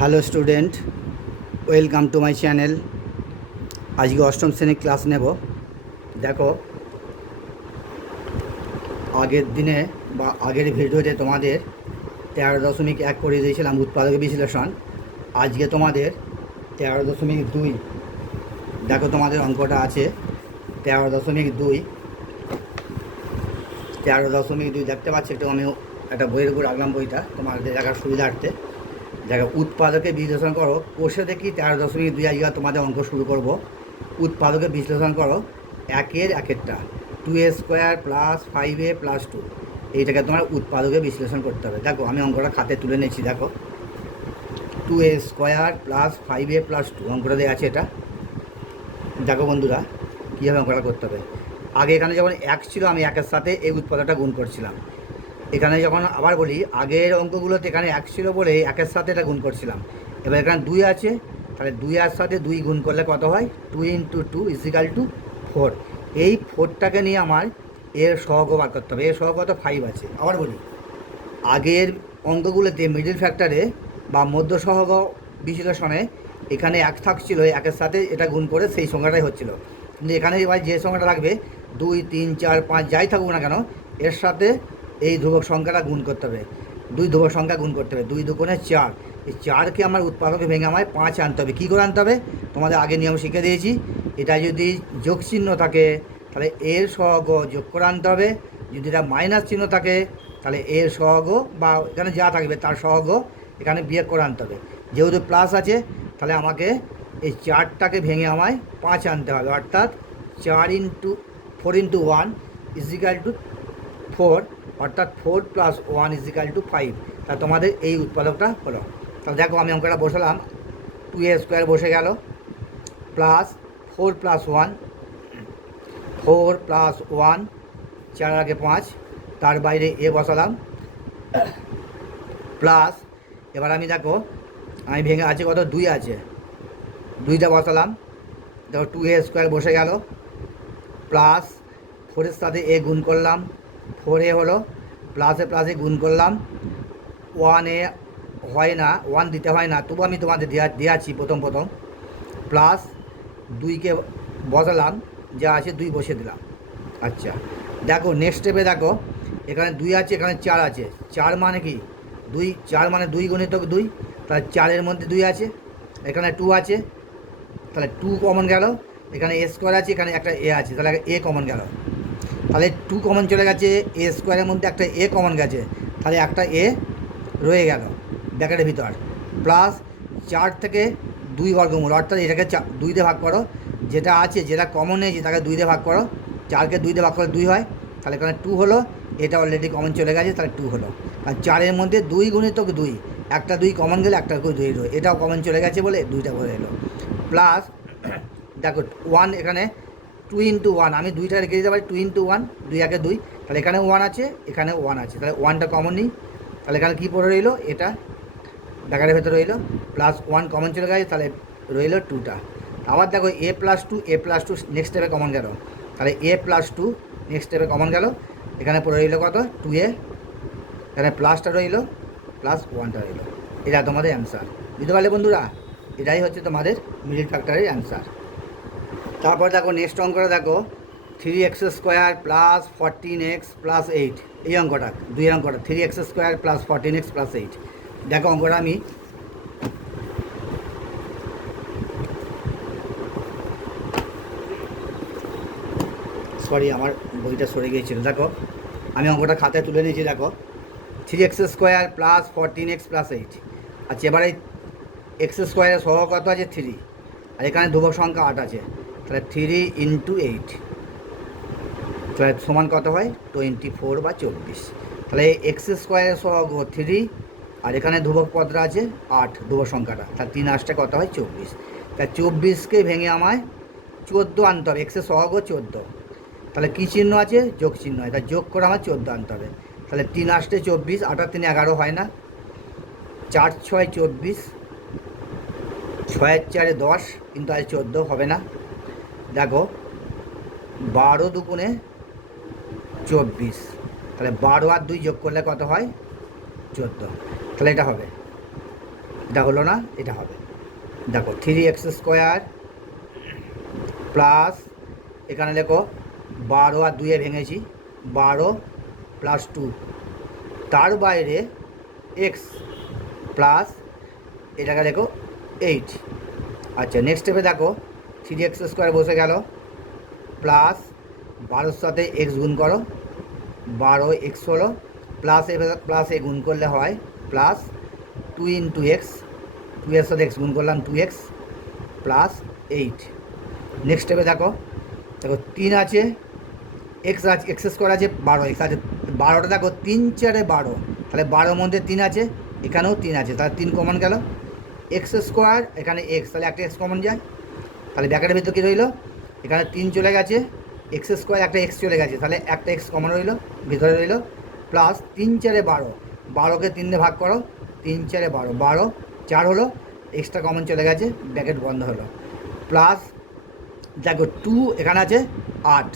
Hello student, welcome to my channel. আজকে অষ্টম শ্রেণীর ক্লাস নেব। দেখো, আগের দিনে বা আগের ভিডিওতে তোমাদের 13.1 করে দিয়েছিলাম উৎপাদক বিশ্লেষণ। আজকে তোমাদের 13.2। দেখো, তোমাদের অঙ্কটা আছে 13.2। 13.2 দেখতে পাচ্ছি, একটু আমি একটা বইয়ের উপর রাখলাম বইটা তোমাদের দেখার সুবিধার্থে। দেখো, উৎপাদকে বিশ্লেষণ করো কোষে দেখি 13.2। আজকে তোমাদের অঙ্ক শুরু করব। উৎপাদকে বিশ্লেষণ করো একেরটা 2a² প্লাস 5a+2। এইটাকে তোমার উৎপাদকে বিশ্লেষণ করতে হবে। দেখো, আমি অঙ্কটা খাতে তুলে নিয়েছি। দেখো, 2a² প্লাস 5a+2 অঙ্কটা দেওয়া আছে। এটা দেখো বন্ধুরা, কীভাবে অঙ্কটা করতে হবে। আগে এখানে যখন 1 ছিল, আমি 1-এর সাথে এই উৎপাদকটা গুণ করছিলাম। এখানে যখন আবার বলি, আগের অঙ্কগুলোতে এখানে 1 ছিল বলে 1-এর সাথে এটা গুণ করছিলাম। এবার এখানে 2 আছে, তাহলে 2-এর সাথে 2 গুণ করলে কত হয়? 2 × 2 = 4। এই 4টাকে নিয়ে আমার এর সহগ বার করতে হবে। এর সহগ কত? 5 আছে। আবার বলি, আগের অঙ্কগুলোতে মিডল ফ্যাক্টরে বা মধ্য সহগ বিশ্লেষণে এখানে 1 থাকছিল, 1-এর সাথে এটা গুণ করে সেই সংখ্যাটাই হচ্ছিল। কিন্তু এখানে এবার যে সংখ্যাটা লাগবে 2, 3, 4, 5 যাই থাকুক না কেন, এর সাথে এই ধ্রুবক সংখ্যাটা গুণ করতে হবে। 2 ধ্রুবক সংখ্যা গুণ করতে হবে। 2 2 4। এই 4কে আমার উৎপাদকে ভেঙে আমায় 5 আনতে হবে। কী করে আনতে হবে? তোমাদের আগে নিয়ম শিখে দিয়েছি। এটা যদি যোগ চিহ্ন থাকে তাহলে এর সহগ যোগ করে আনতে হবে। যদি এটা মাইনাস চিহ্ন থাকে তাহলে এর সহগ বা এখানে যা থাকবে তার সহগ এখানে বিয়োগ করে আনতে হবে। যেহেতু প্লাস আছে, তাহলে আমাকে এই 4টাকে ভেঙে আমায় 5 আনতে হবে। অর্থাৎ 4 × 4 × 1 = 4। অর্থাৎ 4 + 1 = 5। তা তোমাদের এই উৎপাদকটা হলো। তাহলে দেখো, আমি অঙ্কটা বসালাম। 2a² বসে গেল, প্লাস 4 + 1, 4 + 1, 4 আগে 5, তার বাইরে এ বসালাম, প্লাস এবার আমি দেখো, আমি ভেঙে আছে কত? 2 আছে, 2টা বসালাম। দেখো, 2a² বসে গেল, প্লাস 4-এর সাথে এ গুণ করলাম, 4a হলো, প্লাসে প্লাসে গুণ করলাম। 1a হয় না, 1 দিতে হয় না, তবু আমি তোমাদের দিয়েছি প্রথম। প্লাস 2কে বসালাম, যা আছে 2 বসে দিলাম। আচ্ছা, দেখো নেক্সট স্টেপে দেখো, এখানে 2 আছে, এখানে 4 আছে। 4 মানে কি? 2, 4 মানে 2 × 2। তাহলে 4-এর মধ্যে 2 আছে, এখানে 2 আছে, তাহলে 2 কমন গেল। এখানে a² আছে, এখানে একটা এ আছে, তাহলে এ কমন গেল। তাহলে 2 কমন চলে গেছে, a² মধ্যে একটা এ কমন গেছে, তাহলে একটা এ রয়ে গেল ব্র্যাকেটের ভিতর। প্লাস 4 থেকে 2 বর্গমূল, অর্থাৎ এটাকে 2 দিয়ে ভাগ করো। যেটা আছে, যেটা কমন নিয়েছি তাকে 2 দিয়ে ভাগ করো। 4কে 2 দিয়ে ভাগ করলে 2 হয়, তাহলে এখানে 2 হলো। এটা অলরেডি কমন চলে গেছে, তাহলে 2 হলো। আর 4-এর মধ্যে 2 × 2, একটা 2 কমন গেলে একটা 2 রইল, এটাও কমন চলে গেছে বলে 2টা করে এলো। প্লাস দেখো 1, এখানে 2 × 1, আমি 2টা রেখে দিতে পারি। 2 × 1, 2 একে 2, তাহলে এখানে 1 আছে, এখানে 1 আছে, তাহলে 1টা কমন নিই। তাহলে এখানে কী পড়ে রইলো? এটা ব্র্যাকেটের ভেতরে রইলো। প্লাস 1 কমন চলে গেছে, তাহলে রইলো 2টা। আবার দেখো, a+2 নেক্সট স্টেপে কমন গেল, তাহলে a+2 নেক্সট স্টেপে কমন গেল। এখানে পড়ে রইলো কত? 2a, এখানে প্লাসটা রইলো, প্লাস 1টা রইলো। এটা তোমাদের অ্যান্সার। বুঝতে পারলে বন্ধুরা? এটাই হচ্ছে তোমাদের মিডল ফ্যাক্টরের অ্যান্সার। তারপর দেখো নেক্সট অঙ্কটা দেখো, 3x² প্লাস 14x প্লাস 8। এই অঙ্কটা 2-এর অঙ্কটা 3x² প্লাস 14x প্লাস 8। দেখো অঙ্কটা আমি আমার বইটা সরে গিয়েছিল। দেখো, আমি অঙ্কটা খাতায় তুলে নিয়েছি। দেখো, 3x² প্লাস 14x প্লাস 8। আচ্ছা, এবার এই x² সহগ কত আছে? 3, আর এখানে ধ্রুবক সংখ্যা 8 আছে, তাহলে 3 × 8, তাহলে সমান কত হয়? 24 বা 24। তাহলে x² সহগ 3, আর এখানে ধ্রুবক পদটা আছে 8, ধ্রুবক সংখ্যাটা, তাহলে 3 8 কত হয়? 24। তাই 24কে ভেঙে আমায় 14 আনতে হবে। এক্সের সহগ 14, তাহলে কী চিহ্ন আছে? যোগ চিহ্ন হয়, তাই যোগ করে আমার 14 আনতে হবে। তাহলে 3 8 24, 8 আর 3 11 হয় না, 4 6 24, 6 4 10, কিন্তু আজ 14 হবে না। দেখো, 12 2 24, তাহলে 12 আর 2 যোগ করলে কত হয়? 14, তাহলে এটা হবে। এটা হলো না, এটা হবে। দেখো 3x² প্লাস এখানে দেখো 12 আর 2 ভেঙেছি, 12 প্লাস 2, তার বাইরে এক্স প্লাস এটাকে দেখো 8। আচ্ছা নেক্সট স্টেপে দেখো 3x² বসে গেল, প্লাস 12-র সাথে এক্স গুণ করো, 12x হলো, প্লাস প্লাস এ গুণ করলে হয় প্লাস 2 ইন্টু এক্স, 2 এর সাথে এক্স গুণ করলাম 2x প্লাস 8। নেক্সট স্টেপে দেখো 3 আছে, x² আছে, 12x আছে, 12টা দেখো 3 4 12, তাহলে 12-র মধ্যে 3 আছে, এখানেও 3 আছে, তাহলে 3 কমন গেল, x², এখানে x, তাহলে একটা x কমন যায়, তাহলে ব্র্যাকেটের ভিতর কী রইল, এখানে 3 চলে গেছে, x², একটা x চলে গেছে, তাহলে একটা x কমন রইল, ভিতরে রইল, প্লাস 3 4 12, 12কে 3 দিয়ে ভাগ করো, 3 4 12, 12 4 হলো, এক্সট্রা কমন চলে গেছে, ব্র্যাকেট বন্ধ হলো, প্লাস দেখো 2 এখানে আছে 8,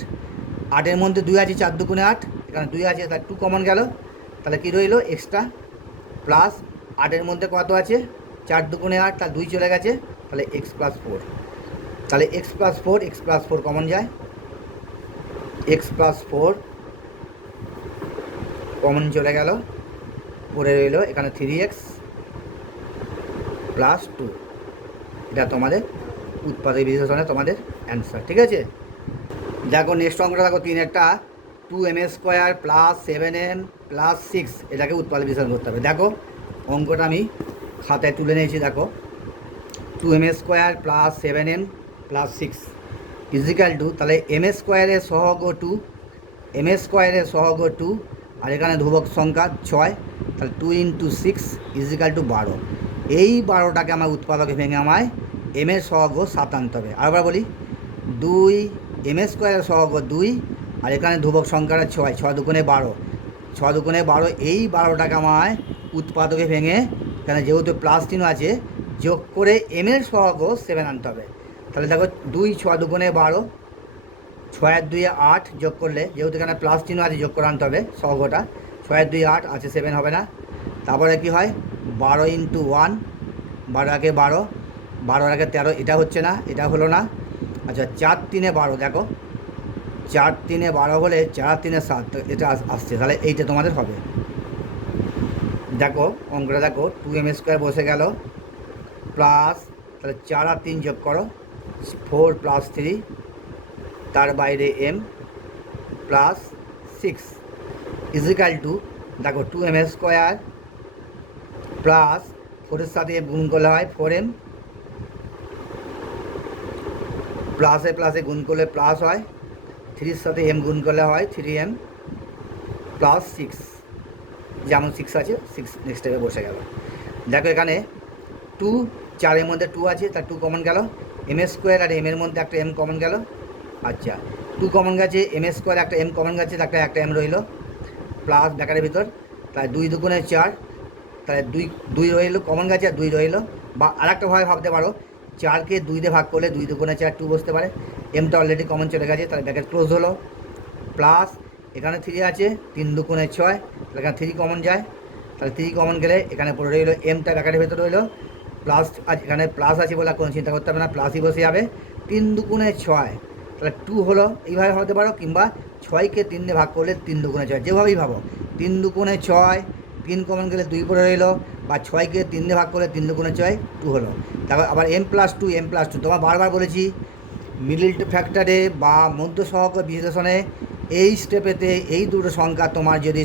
8-এর মধ্যে 2 আছে, 4 2 8, এখানে 2 আছে, তাহলে 2 কমন গেল, তাহলে কী রইল এক্সট্রা, প্লাস 8-এর মধ্যে কত আছে, 4 2 8, তার 2 চলে গেছে, তাহলে x প্লাস 4, তাহলে x প্লাস 4 কমন যায়, x প্লাস 4 কমন চলে গেল, পড়ে রইল এখানে 3x প্লাস 2। এটা তোমাদের উৎপাদক বিশ্লেষণে তোমাদের অ্যান্সার, ঠিক আছে। দেখো নেক্সট অঙ্কটা দেখো 3-একটা 2m² প্লাস 7m প্লাস 6, এটাকে উৎপাদক বিশ্লেষণ করতে হবে। দেখো অঙ্কটা আমি খাতায় তুলে নিয়েছি, দেখো 2m² plus 7m plus 6 is equal two, তাহলে m² সহগ 2, m² সহগ 2, আর এখানে ধ্রুবক সংখ্যা 6, তাহলে 2 ইন্টু 6 ইজিক্যাল টু 12। এই 12টাকে আমার উৎপাদকে ভেঙে আমায় m-এর সহগ 7 আনতে হবে। আরেকবার বলি, 2 m² সহগ 2, আর এখানে ধ্রুবক সংখ্যাটা 6, 6 2 12, 6 2 12, এই 12টাকে আমায় উৎপাদকে ভেঙে, এখানে যেহেতু প্লাস চিহ্ন আছে, যোগ করে m-এর সহগ 7 আনতে হবে। তাহলে দেখো 2 6 2 12, 6 আর 2 8, যোগ করলে যেহেতু এখানে প্লাস চিহ্ন আছে যোগ করে আনতে হবে সহগটা, 6 আর 2 8 আছে, 7 হবে না, তারপরে কি হয় 12 ইন্টু 1, 12 আগে 12, 12 আগে 13, এটা হচ্ছে না, এটা হলো না। আচ্ছা 4 3 12, দেখো 4 3 12 হলে 4 3 7, এটা আসছে, তাহলে এইটা তোমাদের হবে। দেখো অঙ্কটা দেখো 2m² বসে গেল, প্লাস তাহলে 4 আর 3 যোগ করো, 4 প্লাস 3, তার বাইরে m প্লাস 6 ইজিক্যাল টু, দেখো 2m² প্লাস 4-এর সাথে গুণ করলে হয় 4m, প্লাসে প্লাসে গুণ করলে প্লাস হয়, 3-র সাথে m গুণ করলে হয় 3m প্লাস 6, যেমন 6 আছে 6 নেক্সট স্টেপে বসে গেল। দেখো এখানে 2 4-এর মধ্যে 2 আছে, তার 2 কমন গেল, m² আর m-এর মধ্যে একটা m কমন গেল। আচ্ছা 2 কমন গেছে, m² একটা m কমন গেছে, একটা m রইল, প্লাস ব্র্যাকেটের ভিতর, তাই 2 2 4, তাহলে 2 2 রইল, কমন গেছে আর 2 রইল। বা আরেকটা ভাবে ভাবতে পারো, 4-কে 2 দিয়ে ভাগ করলে 2 2 4 2 বসতে পারে, mটা অলরেডি কমন চলে গেছে, তাহলে ব্র্যাকেট ক্লোজ হলো, প্লাস এখানে 3 আছে, 3 2 6, তাহলে এখানে 3 কমন যায়, তাহলে 3 কমন গেলে এখানে পড়ে রইল mটা ব্র্যাকেটের ভিতর রইল, প্লাস এখানে প্লাস আছে বলে কোনো চিন্তা করতে হবে না, প্লাসই বসে যাবে, 3 2 6, তাহলে 2 হলো, এইভাবে ভাবতে পারো, কিংবা 6-কে 3 দিয়ে ভাগ করলে 3 2 6, যেভাবেই ভাবো, 3 2 6, 3 কমন গেলে 2 পড়ে রইল, বা 6-কে 3 দিয়ে ভাগ করলে 3 2 6 2 হলো। তারপর আবার m প্লাস 2, তোমার বারবার বলেছি মিডল ফ্যাক্টরে বা মধ্য সহগ বিশ্লেষণে এই স্টেপেতে এই দুটো সংখ্যা তোমার যদি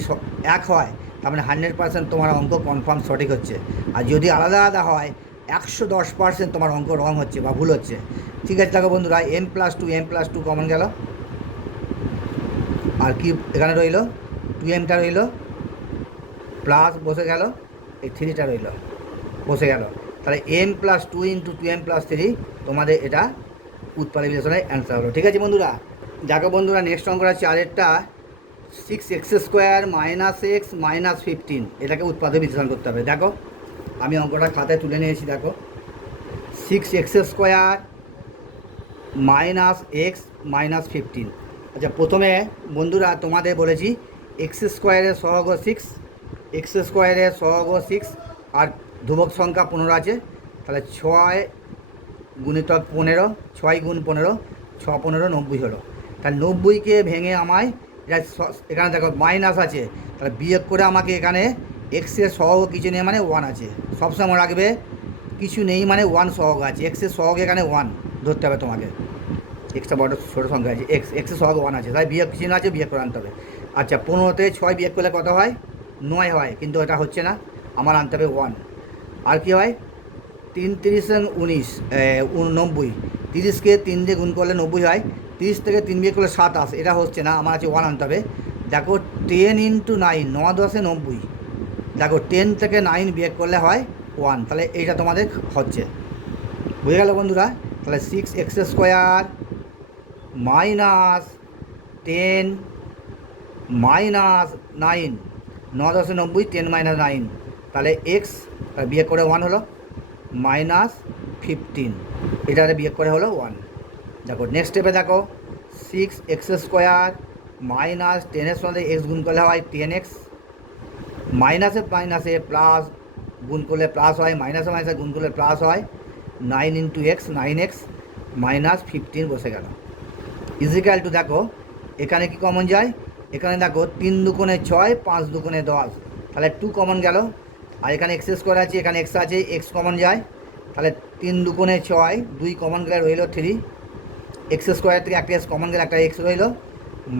এক হয়, তার মানে 100% তোমার অঙ্ক কনফার্ম সঠিক হচ্ছে, আর যদি আলাদা আলাদা হয় 110% তোমার অঙ্ক রং হচ্ছে বা ভুল হচ্ছে। ঠিক আছে, দেখো বন্ধুরা, m প্লাস 2 কমন গেল, আর কি এখানে রইল 2mটা রইল, প্লাস বসে গেল, এই 3টা রইল বসে গেল, তাহলে m plus 2 into 2m plus 3 তোমাদের এটা উৎপাদক বিশ্লেষণের অ্যান্সার হলো। ঠিক আছে বন্ধুরা, দেখো বন্ধুরা নেক্সট অঙ্কটা 4-এরটা 6x² মাইনাস x মাইনাস 15, এটাকে উৎপাদক বিশ্লেষণ করতে হবে। দেখো আমি অঙ্কটা খাতায় তুলে নিয়েছি, দেখো 6x² মাইনাস x মাইনাস 15। আচ্ছা প্রথমে বন্ধুরা তোমাদের বলেছি x² সহগ 6, x² সহগ 6, আর ধ্রুবক সংখ্যা 15 আছে, তাহলে 6 গুণিতক 15, 6 গুণ 15, 6 15 90 হলো। তাহলে 90কে ভেঙে আমায় এটা এখানে দেখো মাইনাস আছে, তাহলে বিয়োগ করে আমাকে এখানে এক্সের সহগ কিছু নেই মানে 1 আছে। সবসময় মনে রাখবে কিছু নেই মানে 1 সহগ আছে, এক্সের সহগ এখানে 1 ধরতে হবে তোমাকে। এক্সটা বড় ছোটো সংখ্যা আছে, এক্সের সহগ 1 আছে, তাই বিয়োগ চিহ্ন আছে, বিয়োগ করে আনতে হবে। আচ্ছা 15তে 6 বিয়োগ করলে কত হয়? 9 হয়, কিন্তু এটা হচ্ছে না, আমার আনতে হবে 1। আর কি হয়? 3 3 19 90, 30কে 3 দিয়ে গুণ করলে 90 হয়, 30 থেকে 3 বিয়োগ করলে 27, এটা হচ্ছে না, আমার আছে 1 আনতে হবে। দেখো 10 × 9, 9 10 90, দেখো 10 থেকে 9 বিয়োগ করলে হয় 1, তাহলে এইটা তোমাদের হচ্ছে। বুঝে গেল বন্ধুরা? তাহলে 6x² -10 -9, 9 10 90, 10 - 9, তাহলে এক্স বিয়োগ করে 1 হলো -15, এটাতে বিয়োগ করে হলো 1। দেখো নেক্সট স্টেপে দেখো 6x² -10 সঙ্গে এক্স গুণ করলে হয় 10x, মাইনাসে মাইনাসে প্লাস গুণ করলে প্লাস হয়, মাইনাসে মাইনাসে গুণ করলে প্লাস হয়, 9 × x 9x -15 বসে গেল। ইজিক্যাল টু দেখো এখানে কি কমন যায়? এখানে দেখো 3 দুগুণে 6, 5 দুগুণে 10, তাহলে 2 কমন গেল। আর এখানে x² আছে, এখানে x আছে, x কমন যায়, তাহলে 3 দুগুণে 6, 2 কমন গেলে রইল 3, x² থেকে একটা x কমন গেলে একটা x রইল,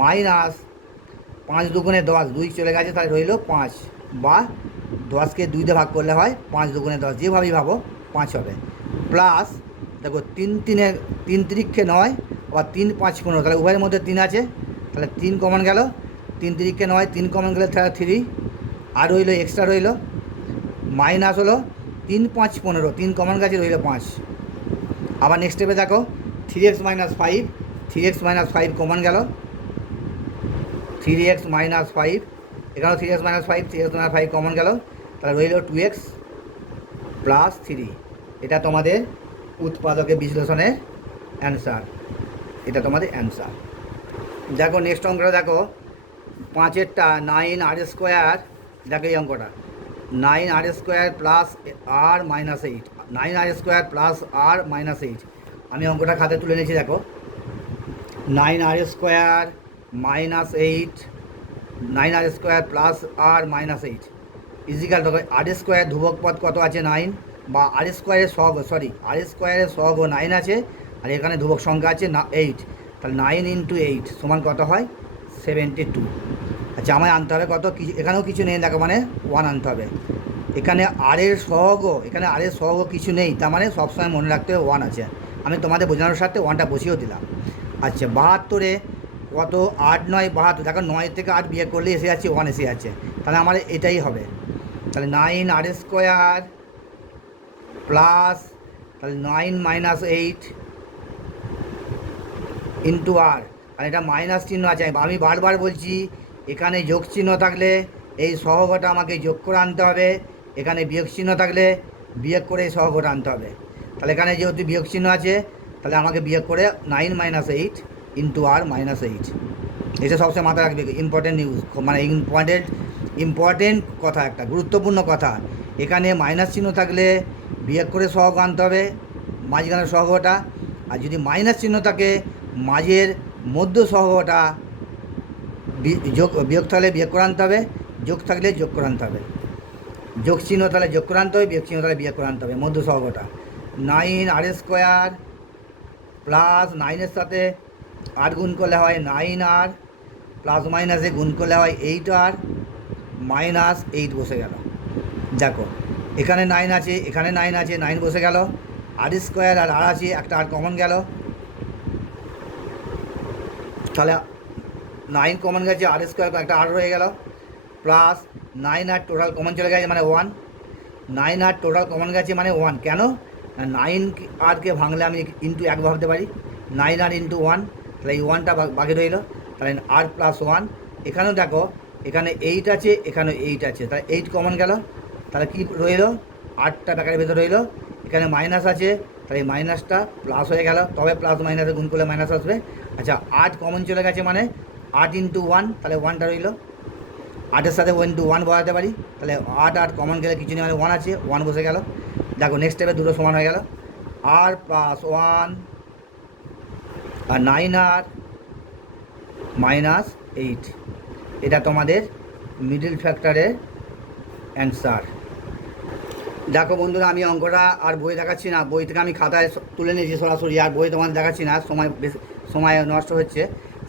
মাইনাস 5 দুগুণে 10, 2 চলে গেছে, তাহলে রইল 5, বা 10কে 2 দিয়ে ভাগ করলে হয় 5 দুগুণে 10, যেভাবেই ভাবো 5 হবে, প্লাস দেখো 3 3 9, আবার 3 5 15, তাহলে উভয়ের মধ্যে 3 আছে, তাহলে 3 কমন গেল, 3 9, 3 কমন গেলে তাহলে 3, আর রইল এক্সট্রা রইল, মাইনাস হলো 3 5 15, 3 কমন গেছে, রইল 5। আবার নেক্সট স্টেপে দেখো 3x - 5, 3x - 5 কমন গেল, 3x - 5, এখানেও 3x - 5, 3x - 5 কমন গেল, তাহলে রইল 2x + 3, এটা তোমাদের উৎপাদকের বিশ্লেষণের অ্যান্সার, এটা তোমাদের অ্যান্সার। দেখো নেক্সট অঙ্কটা দেখো 5এরটা 9r², দেখো এই অঙ্কটা 9r² + r - 8, 9r² + r - 8, আমি অঙ্কটা খাতে তুলে নিয়েছি। দেখো 9r² - 8, 9r² + r - 8 ইজিক্যাল দেখো r² ধ্রুবক পদ কত আছে? 9, বা r² সহগ, সরি r² সহগ 9 আছে, আর এখানে ধ্রুবক সংখ্যা আছে 8, তাহলে 9 × 8 সমান কত হয়? 72। আচ্ছা আমায় আনতে হবে কত? এখানেও কিছু নেই দেখো, মানে 1 আনতে হবে। এখানে আর এর সহগ কিছু নেই, তার মানে সবসময় মনে রাখতে হবে 1 আছে। আমি তোমাদের বোঝানোর সাথে 1টা বসিয়েও দিলাম। আচ্ছা 72-এ কত? 8 9 72, দেখো 9 থেকে 8 বিয়োগ করলে এসে যাচ্ছে 1 এসে যাচ্ছে, তাহলে আমার এটাই হবে। তাহলে 9r² প্লাস, তাহলে 9 - 8 ইন্টু আর, আর এটা মাইনাস চিহ্ন আছে, আমি বারবার বলছি এখানে যোগ চিহ্ন থাকলে এই সহগটা আমাকে যোগ করে আনতে হবে, এখানে বিয়োগ চিহ্ন থাকলে বিয়োগ করে এই সহগটা আনতে হবে। তাহলে এখানে যেহেতু বিয়োগ চিহ্ন আছে, তাহলে আমাকে বিয়োগ করে 9 - 8 ইন্টু আর -8, এটা সবসময় মাথায় রাখবে। ইম্পর্টেন্ট নিউজ, মানে ইম্পর্টেন্ট কথা, একটা গুরুত্বপূর্ণ কথা। এখানে মাইনাস চিহ্ন থাকলে বিয়োগ করে সহগ আনতে হবে মাঝখানের সহগটা, আর যদি মাইনাস চিহ্ন থাকে মাঝের মধ্য সহগটা বিয়োগ থাকলে বিয়োগ করে আনতে হবে, যোগ থাকলে যোগ করে আনতে হবে। যোগ চিহ্ন তাহলে যোগ করে আনতে হবে, বিয়োগ চিহ্ন তাহলে বিয়োগ করে আনতে হবে মধ্য সহগটা। 9r² প্লাস 9-এর সাথে 8 গুণ করলে হয় 9r, প্লাস মাইনাসে গুণ করলে হয় 8r -8 বসে গেল। দেখো এখানে 9 আছে, এখানে 9 আছে, 9 বসে গেল, r² আর আর আছে, একটা আর কমন গেল, তাহলে 9 কমন গেছে, r² একটা আর রয়ে গেল, প্লাস 9 আর টোটাল কমন চলে গেছে মানে 1, 9 আর টোটাল কমন গেছে মানে 1, কেন? 9 আরকে ভাঙলে আমি ইন্টু 1 ভাবতে পারি, 9 আর ইন্টু 1, তাহলে এই 1টা বাকি রইল, তাহলে r + 1। এখানেও দেখো এখানে 8 আছে, এখানে 8 আছে, তাহলে 8 কমন গেল, তাহলে কি রইল? 8টা টাকার ভেতর রইল, এখানে মাইনাস আছে, তাহলে এই মাইনাসটা প্লাস হয়ে গেল, তবে প্লাস মাইনাসে গুণ করলে মাইনাস আসবে। আচ্ছা 8 কমন চলে গেছে মানে 8 × 1, তাহলে 1টা রইল, 8-এর সাথে 1 বসাতে পারি, তাহলে 8 কমন গেলে কিছু নেই, মানে 1 আছে, 1 বসে গেল। দেখো নেক্সট স্টেপে দুটো সমান হয়ে গেল, আর প্লাস 1 আর 9 মাইনাস 8। এটা তোমাদের মিডল ফ্যাক্টরের অ্যান্সার। দেখো বন্ধুরা, আমি অঙ্কটা আর বই দেখাচ্ছি না, বই থেকে আমি খাতায় তুলে নিয়েছি সরাসরি, আর বই তোমাদের দেখাচ্ছি না, সময় নষ্ট হচ্ছে।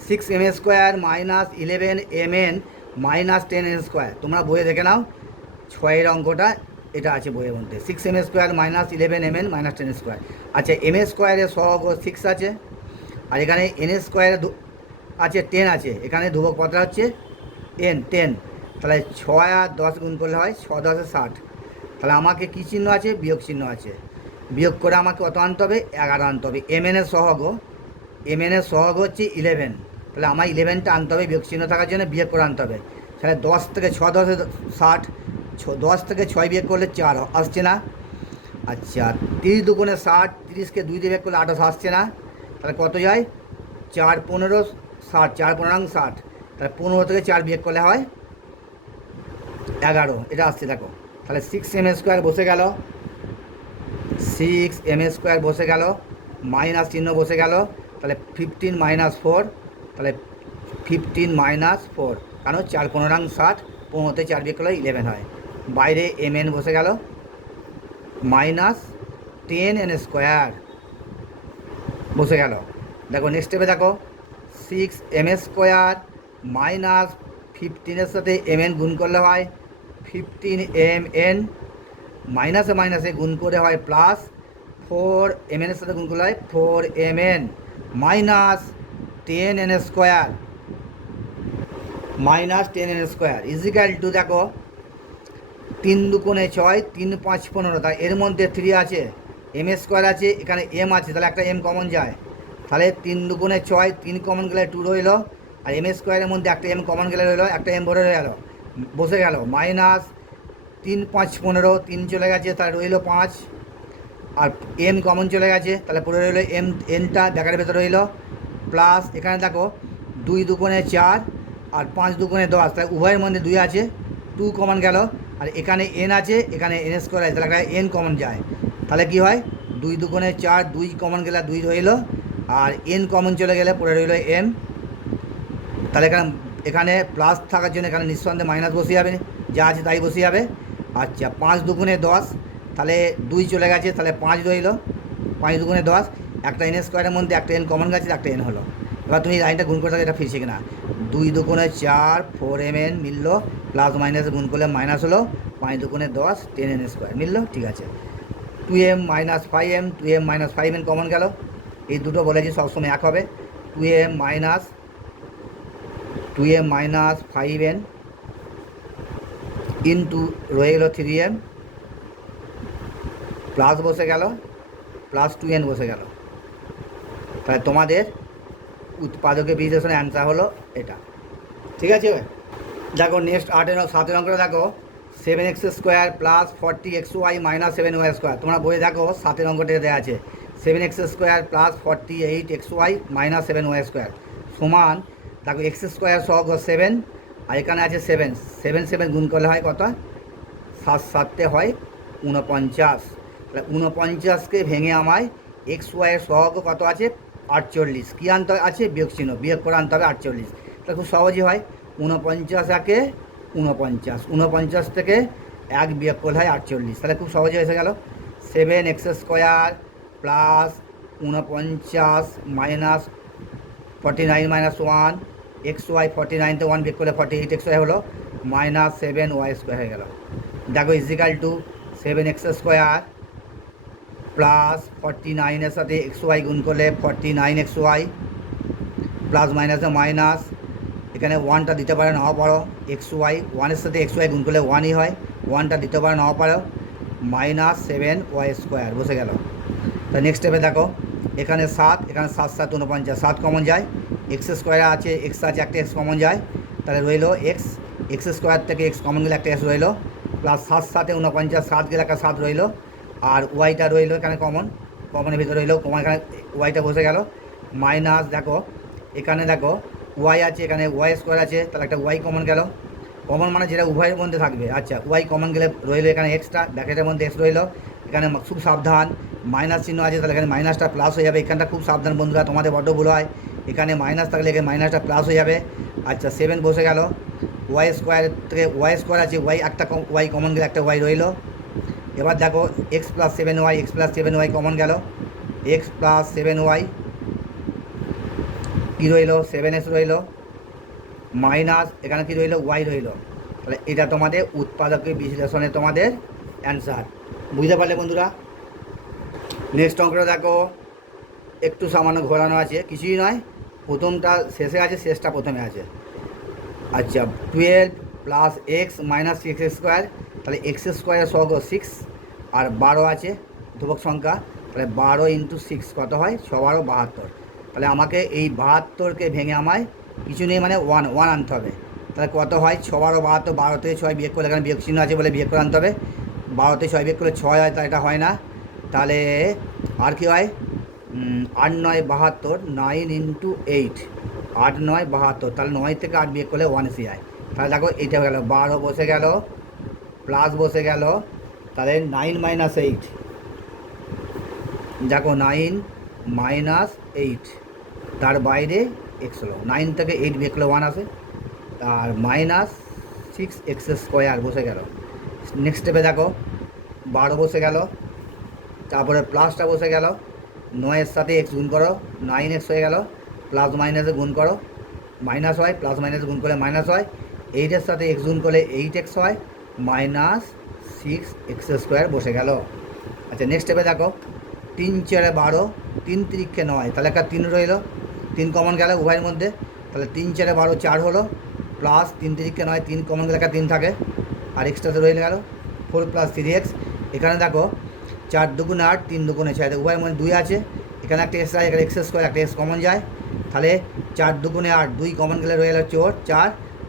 6m² minus 11mn minus 10n², তোমরা বইয়ে দেখে নাও, 6-এর অঙ্কটা এটা আছে বইয়ের মধ্যে, 6m² minus 11mn minus 10n²। আচ্ছা, m² সহগ 6 আছে, আর এখানে n² আছে 10 আছে, এখানে ধ্রুবক পদটা হচ্ছে n 10, তাহলে 6 আর 10 গুণ করলে হয় 6 10 60। তাহলে আমাকে কী চিহ্ন আছে? বিয়োগ চিহ্ন আছে। বিয়োগ করে আমাকে কত আনতে হবে? 11 আনতে হবে। mn-এর সহগ হচ্ছে 11, তাহলে আমার 11টা আনতে হবে, বিয়োগ চিহ্ন থাকার জন্য বিয়োগ করে আনতে হবে। তাহলে 10 থেকে 6 10 60, 10 থেকে 6 বিয়োগ করলে 4 আসছে না। আচ্ছা, 30 দুগুণে 60, 30কে 2 দিয়ে বিয়োগ করলে 28 আসছে না। তাহলে কত যায়? 4 15 60, 4 15 60, তাহলে 15 থেকে 4 বিয়োগ করলে হয় 11, এটা আসছে দেখো। তাহলে 6m² বসে গেল, 6m² বসে গেল, মাইনাস চিহ্ন বসে গেল, তাহলে 15 মাইনাস 4, তাহলে 15 মাইনাস 4, কারণ 4 15 60, 15তে 4 বিয়োগ করলে 11 হয়। বাইরে mn বসে গেল, মাইনাস 10n² বসে গেল। দেখো নেক্সট স্টেপে দেখো, 6m² মাইনাস 15-এর সাথে mn গুণ করলে হয় 15mn, মাইনাসে মাইনাসে গুণ করে হয় প্লাস 4mn-এর সাথে গুণ করলে হয় 4mn minus 10n² minus 10n² is equal two, দেখো 3 দুগুণে 6, 3 5 15, তাই এর মধ্যে 3 আছে, m² আছে, এখানে m আছে, তাহলে একটা m কমন যায়, তাহলে 3 দুগুণে 6, 3 কমন গেলে 2 রইল, আর m² মধ্যে একটা m কমন গেলে রইল, একটা m ভরে রয়ে গেল, বসে গেল, মাইনাস 3 5 15, 3 চলে গেছে, তাহলে রইল 5, আর m কমন চলে গেছে, তাহলে পড়ে রইল nটা ব্যাকের ভেতরে রইল, প্লাস এখানে দেখো 2 দুগুণে 4 আর 5 দুগুণে 10, তাহলে উভয়ের মধ্যে 2 আছে, 2 কমন গেল, আর এখানে n আছে, এখানে n² আছে, তাহলে এখানে n কমন যায়, তাহলে কি হয়? 2 দুগুণে 4, 2 কমন গেলে 2 রইল, আর n কমন চলে গেলে পড়ে রইল m, তাহলে এখানে প্লাস থাকার জন্য এখানে নিঃসন্দেহে মাইনাস বসে যাবে, যা আছে তাই বসে যাবে। আচ্ছা, 5 দুগুণে 10, তাহলে 2 চলে গেছে, তাহলে 5 রইল, 5 দুগুণে 10, একটা n² মধ্যে একটা n কমন গেছে, একটা n হলো। এবার তুমি লাইনটা গুণ করে থাকো, এটা ফিরছে কিনা। 2 দুগুণে 4, 4mn মিললো, প্লাস মাইনাসে গুণ করলে মাইনাস হলো, 5 দুগুণে 10, 10n² মিললো, ঠিক আছে। 2m minus 5m, 2m minus 5n common গেল, এই দুটো বলেছি সবসময় এক হবে। 2m মাইনাস 5n ইন্টু রয়ে গেল 3m, প্লাস বসে গেল, প্লাস 2n বসে গেল। তাহলে তোমাদের উৎপাদকের বিশ্লেষণের অ্যান্সার হলো এটা, ঠিক আছে। দেখো নেক্সট 7-এর অঙ্কটা দেখো, 7x² plus 40xy minus 7y², তোমরা বইয়ে দেখো 7-এর অঙ্কটা দেওয়া আছে, 7x² plus 48xy minus 7y² সমান, দেখো x² সহগ 7, আর এখানে আছে 7, 7 7 গুণ করলে হয় কত? 7 7-তে হয় 49, তাহলে 49কে ভেঙে আমায় xy এর সহগ কত আছে? 48, কী আনতে আছে? বিয়োগ চিহ্ন, বিয়োগ করে আনতে হবে 48, তাহলে খুব সহজই হয়, 49 একে 49, 49 থেকে 1 বিয়োগ করলে হয় 48, তাহলে খুব সহজে এসে গেল। 7x² plus 49 minus 49 minus 1 xy, 49তে 1 বিয়োগ করলে 48xy হলো, মাইনাস 7y² হয়ে গেল। দেখো ইজিক্যাল টু 7x² প্লাস 49-এর সাথে xy গুণ করলে 49xy, প্লাস মাইনাসে মাইনাস, এখানে 1টা দিতে পারে নাও পারো, xy 1-এর সাথে xy গুণ করলে 1ই হয়, 1টা দিতে পারে নাও পারো, মাইনাস 7y² বসে গেল। তো নেক্সট স্টেপে দেখো, এখানে 7, এখানে 7 7 49, 7 কমন যায়, x² আছে, x আছে, একটা x কমন যায়, তাহলে রইল x² থেকে x কমন গেলে একটা x রইল, প্লাস 7 7 49, 7 গেলে একটা 7 রইল, আর ওয়াইটা রইল এখানে কমনের ভিতরে রইল, কমন এখানে ওয়াইটা বসে গেল, মাইনাস দেখো এখানে দেখো ওয়াই আছে, এখানে y² আছে, তাহলে একটা ওয়াই কমন গেল, কমন মানে যেটা উভয়ের মধ্যে থাকবে। আচ্ছা, ওয়াই কমন গেলে রইলো এখানে এক্সট্রা, ব্র্যাকেটের মধ্যে এক্স রইলো, এখানে খুব সাবধান মাইনাস চিহ্ন আছে, তাহলে এখানে মাইনাসটা প্লাস হয়ে যাবে। এখানটা খুব সাবধান বন্ধুরা, তোমাদের বড্ড ভুল হয়, এখানে মাইনাস থাকলে এখানে মাইনাসটা প্লাস হয়ে যাবে। আচ্ছা, 7 বসে গেল। ওয়াই স্কোয়ার থেকে ওয়াই স্কোয়ার আছে, ওয়াই একটা ওয়াই কমন গেলে একটা ওয়াই রইলো। এবার দেখো x plus 7y, x plus 7y common গেল, এক্স প্লাস 7y কী রইলো 7x রইলো, মাইনাস এখানে কী রইলো ওয়াই রইলো। তাহলে এটা তোমাদের উৎপাদকের বিশ্লেষণে তোমাদের অ্যান্সার। বুঝতে পারলে বন্ধুরা? নেক্সট অঙ্কটা দেখো, একটু সামান্য ঘোরানো আছে, কিছুই নয়, প্রথমটা শেষে আছে, শেষটা প্রথমে আছে। আচ্ছা, 12 plus x minus 6x square, তাহলে এক্স স্কোয়ারের সহগ 6 আর 12 আছে ধ্রুবক সংখ্যা, তাহলে 12 ইন্টু 6 কত হয় 6 × 72। তাহলে আমাকে এই 72কে ভেঙে আমায় কিছু নেই মানে ওয়ান আনতে হবে। তাহলে কত হয় 6 × 72, 12 থেকে 6 বিয়োগ করলে, এখানে বিয়োগ চিহ্ন আছে বলে বিয়োগ করে আনতে হবে। 12 থেকে 6 বিয়োগ করলে 6 হয়, তাহলে এটা হয় না। তাহলে আর কি হয় 8 × 9 72, 9 ইন্টু 8, 8 × 9 72, তাহলে 9 থেকে 8 বিয়োগ করলে 1 এসে যায়। তাহলে দেখো এইটা হয়ে গেল, 12 বসে গেল প্লাস বসে গেল, তাহলে 9 - 8, দেখো 9 - 8, তার বাইরে এক্স হলো, 9 থেকে 8 বিয়োগ করলে 1 আসে, আর -6x স্কোয়ার বসে গেল। নেক্সট স্টেপে দেখো 12 বসে গেল, তারপরে প্লাসটা বসে গেল, 9-এর সাথে এক্স গুণ করো, 9x হয়ে গেল, প্লাস মাইনাসে গুণ করো মাইনাস হয়, প্লাস মাইনাসে গুণ করলে মাইনাস হয়, 8-এর সাথে এক্স গুণ করলে 8x হয়, -6x স্কোয়ার বসে গেল। আচ্ছা, নেক্সট স্টেপে দেখো 3 × 4 = 12, 3 × 3 = 9, তাহলে একটা 3 রইল, 3 কমন গেল উভয়ের মধ্যে, তাহলে 3 × 4 = 12, 4 হলো, প্লাস 3 × 3 = 9, 3 কমন গেলে একটা 3 থাকে, আর এক্সট্রাতে রয়ে গেল 4 + 3x। এখানে দেখো 4 × 2 = 8, 3 × 2 = 6, উভয়ের মধ্যে 2 আছে, এখানে একটা এক্স আছে, এখানে এক্স স্কোয়ার, একটা এক্স কমন যায়, তাহলে 4 × 2 = 8, 2 কমন গেলে রয়ে গেল 4,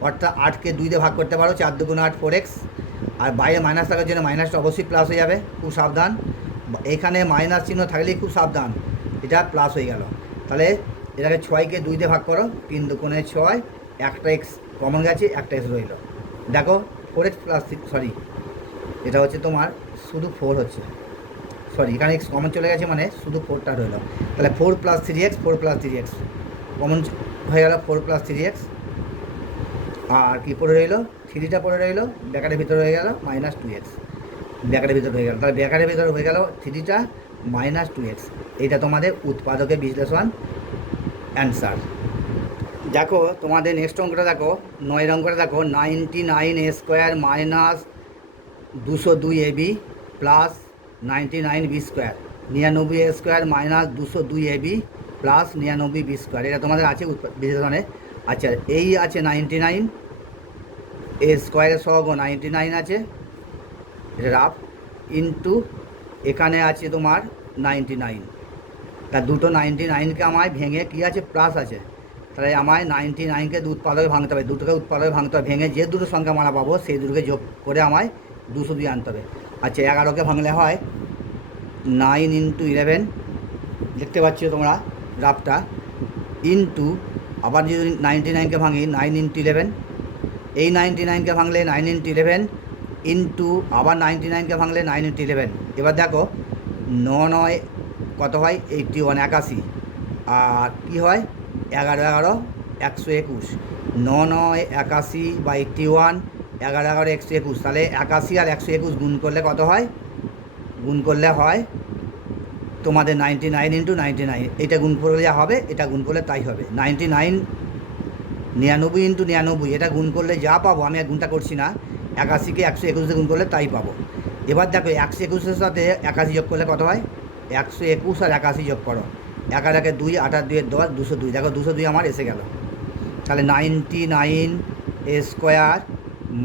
অর্থাৎ 8কে 2 দিয়ে ভাগ করতে পারো, 4 × 2 = 8, 4x, আর বাইরে মাইনাস থাকার জন্য মাইনাসটা অবশ্যই প্লাস হয়ে যাবে, খুব সাবধান, এখানে মাইনাস চিহ্ন থাকলেই খুব সাবধান, এটা প্লাস হয়ে গেল। তাহলে এটাকে 6কে 2 দিয়ে ভাগ করো, 3 × 2 = 6, একটা এক্স কমন গেছে, একটা এক্স রইল, দেখো 4x প্লাস, সরি এটা হচ্ছে তোমার শুধু 4 হচ্ছে, সরি এখানে এক্স কমন চলে গেছে মানে শুধু 4টা রইল, তাহলে 4 + 3x, 4 + 3x কমন হয়ে গেল, 4 + 3x, আর কি পড়ে রইল 3টা পড়ে রইল, ব্র্যাকেটের ভিতরে হয়ে গেল -2x, ব্র্যাকেটের ভিতরে হয়ে গেল, তাহলে ব্র্যাকেটের ভিতরে হয়ে গেল 3টা -2x। এইটা তোমাদের উৎপাদকের বিশ্লেষণ অ্যান্সার। দেখো তোমাদের নেক্সট অঙ্কটা দেখো, 9 অঙ্কটা দেখো, 99a² - 202ab plus 99b², 99a² - 202ab plus 99b², এটা তোমাদের আছে বিশ্লেষণে। আচ্ছা, এই আছে 99, এ স্কোয়ারের সহগ 99 আছে, এটা রাফ, ইন্টু এখানে আছে তোমার 99, তা দুটো 99কে আমায় ভেঙে কী আছে প্লাস আছে, তাহলে আমায় 99কে উৎপাদকে ভাঙতে হবে, দুটোকে উৎপাদকে ভাঙতে হবে, ভেঙে যে দুটো সংখ্যা মারা পাবো সেই দুটোকে যোগ করে আমায় 202 আনতে হবে। আচ্ছা, 11কে ভাঙলে হয় 9 × 11, দেখতে পাচ্ছ তোমরা গ্রাফটা, ইন্টু আবার যদি 99কে ভাঙি 9 × 11, এই 99কে ভাঙলে 9 × 11, ইন্টু আবার 99কে ভাঙলে 9 × 11। এবার দেখো 9 × 9 কত হয় 81, 81, আর কী হয় 11 × 11 121, 9 × 9 81 বা 81, 11 × 11 121, তাহলে 81 আর 121 গুণ করলে কত হয়, গুণ করলে হয় তোমাদের 99 × 99, এটা গুণ করলে যা হবে এটা গুণ করলে তাই হবে, 99 99 × 99, এটা গুণ করলে যা পাবো, আমি গুণটা করছি না, 81কে 121 দিয়ে গুণ করলে তাই পাবো। এবার দেখো 121-এর সাথে 81 যোগ করলে কত হয়, 121 আর 81 যোগ করো, 1 আর 1 2, 8 আর 2 10, 202, দেখো 202 আমার এসে গেল। তাহলে 99a² -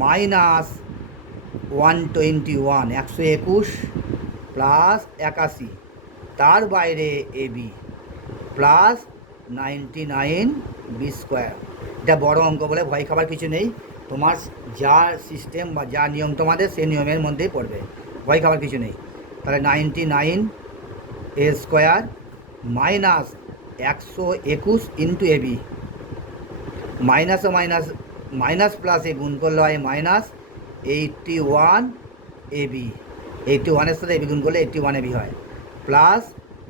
121, 121 প্লাস 81, তার বাইরে ab প্লাস 99b², এটা বড় অঙ্ক বলে ভয় খাবার কিছু নেই, তোমার যা সিস্টেম বা যা নিয়ম তোমাদের সেই নিয়মের মধ্যেই পড়বে, ভয় খাবার কিছু নেই। তাহলে 99a² - 121 × ab, মাইনাসে মাইনাস মাইনাস প্লাস এ গুণ করলে হয় মাইনাস 81 এবি, 81-এর সাথে এবি গুণ করলে 81 এবি হয়, প্লাস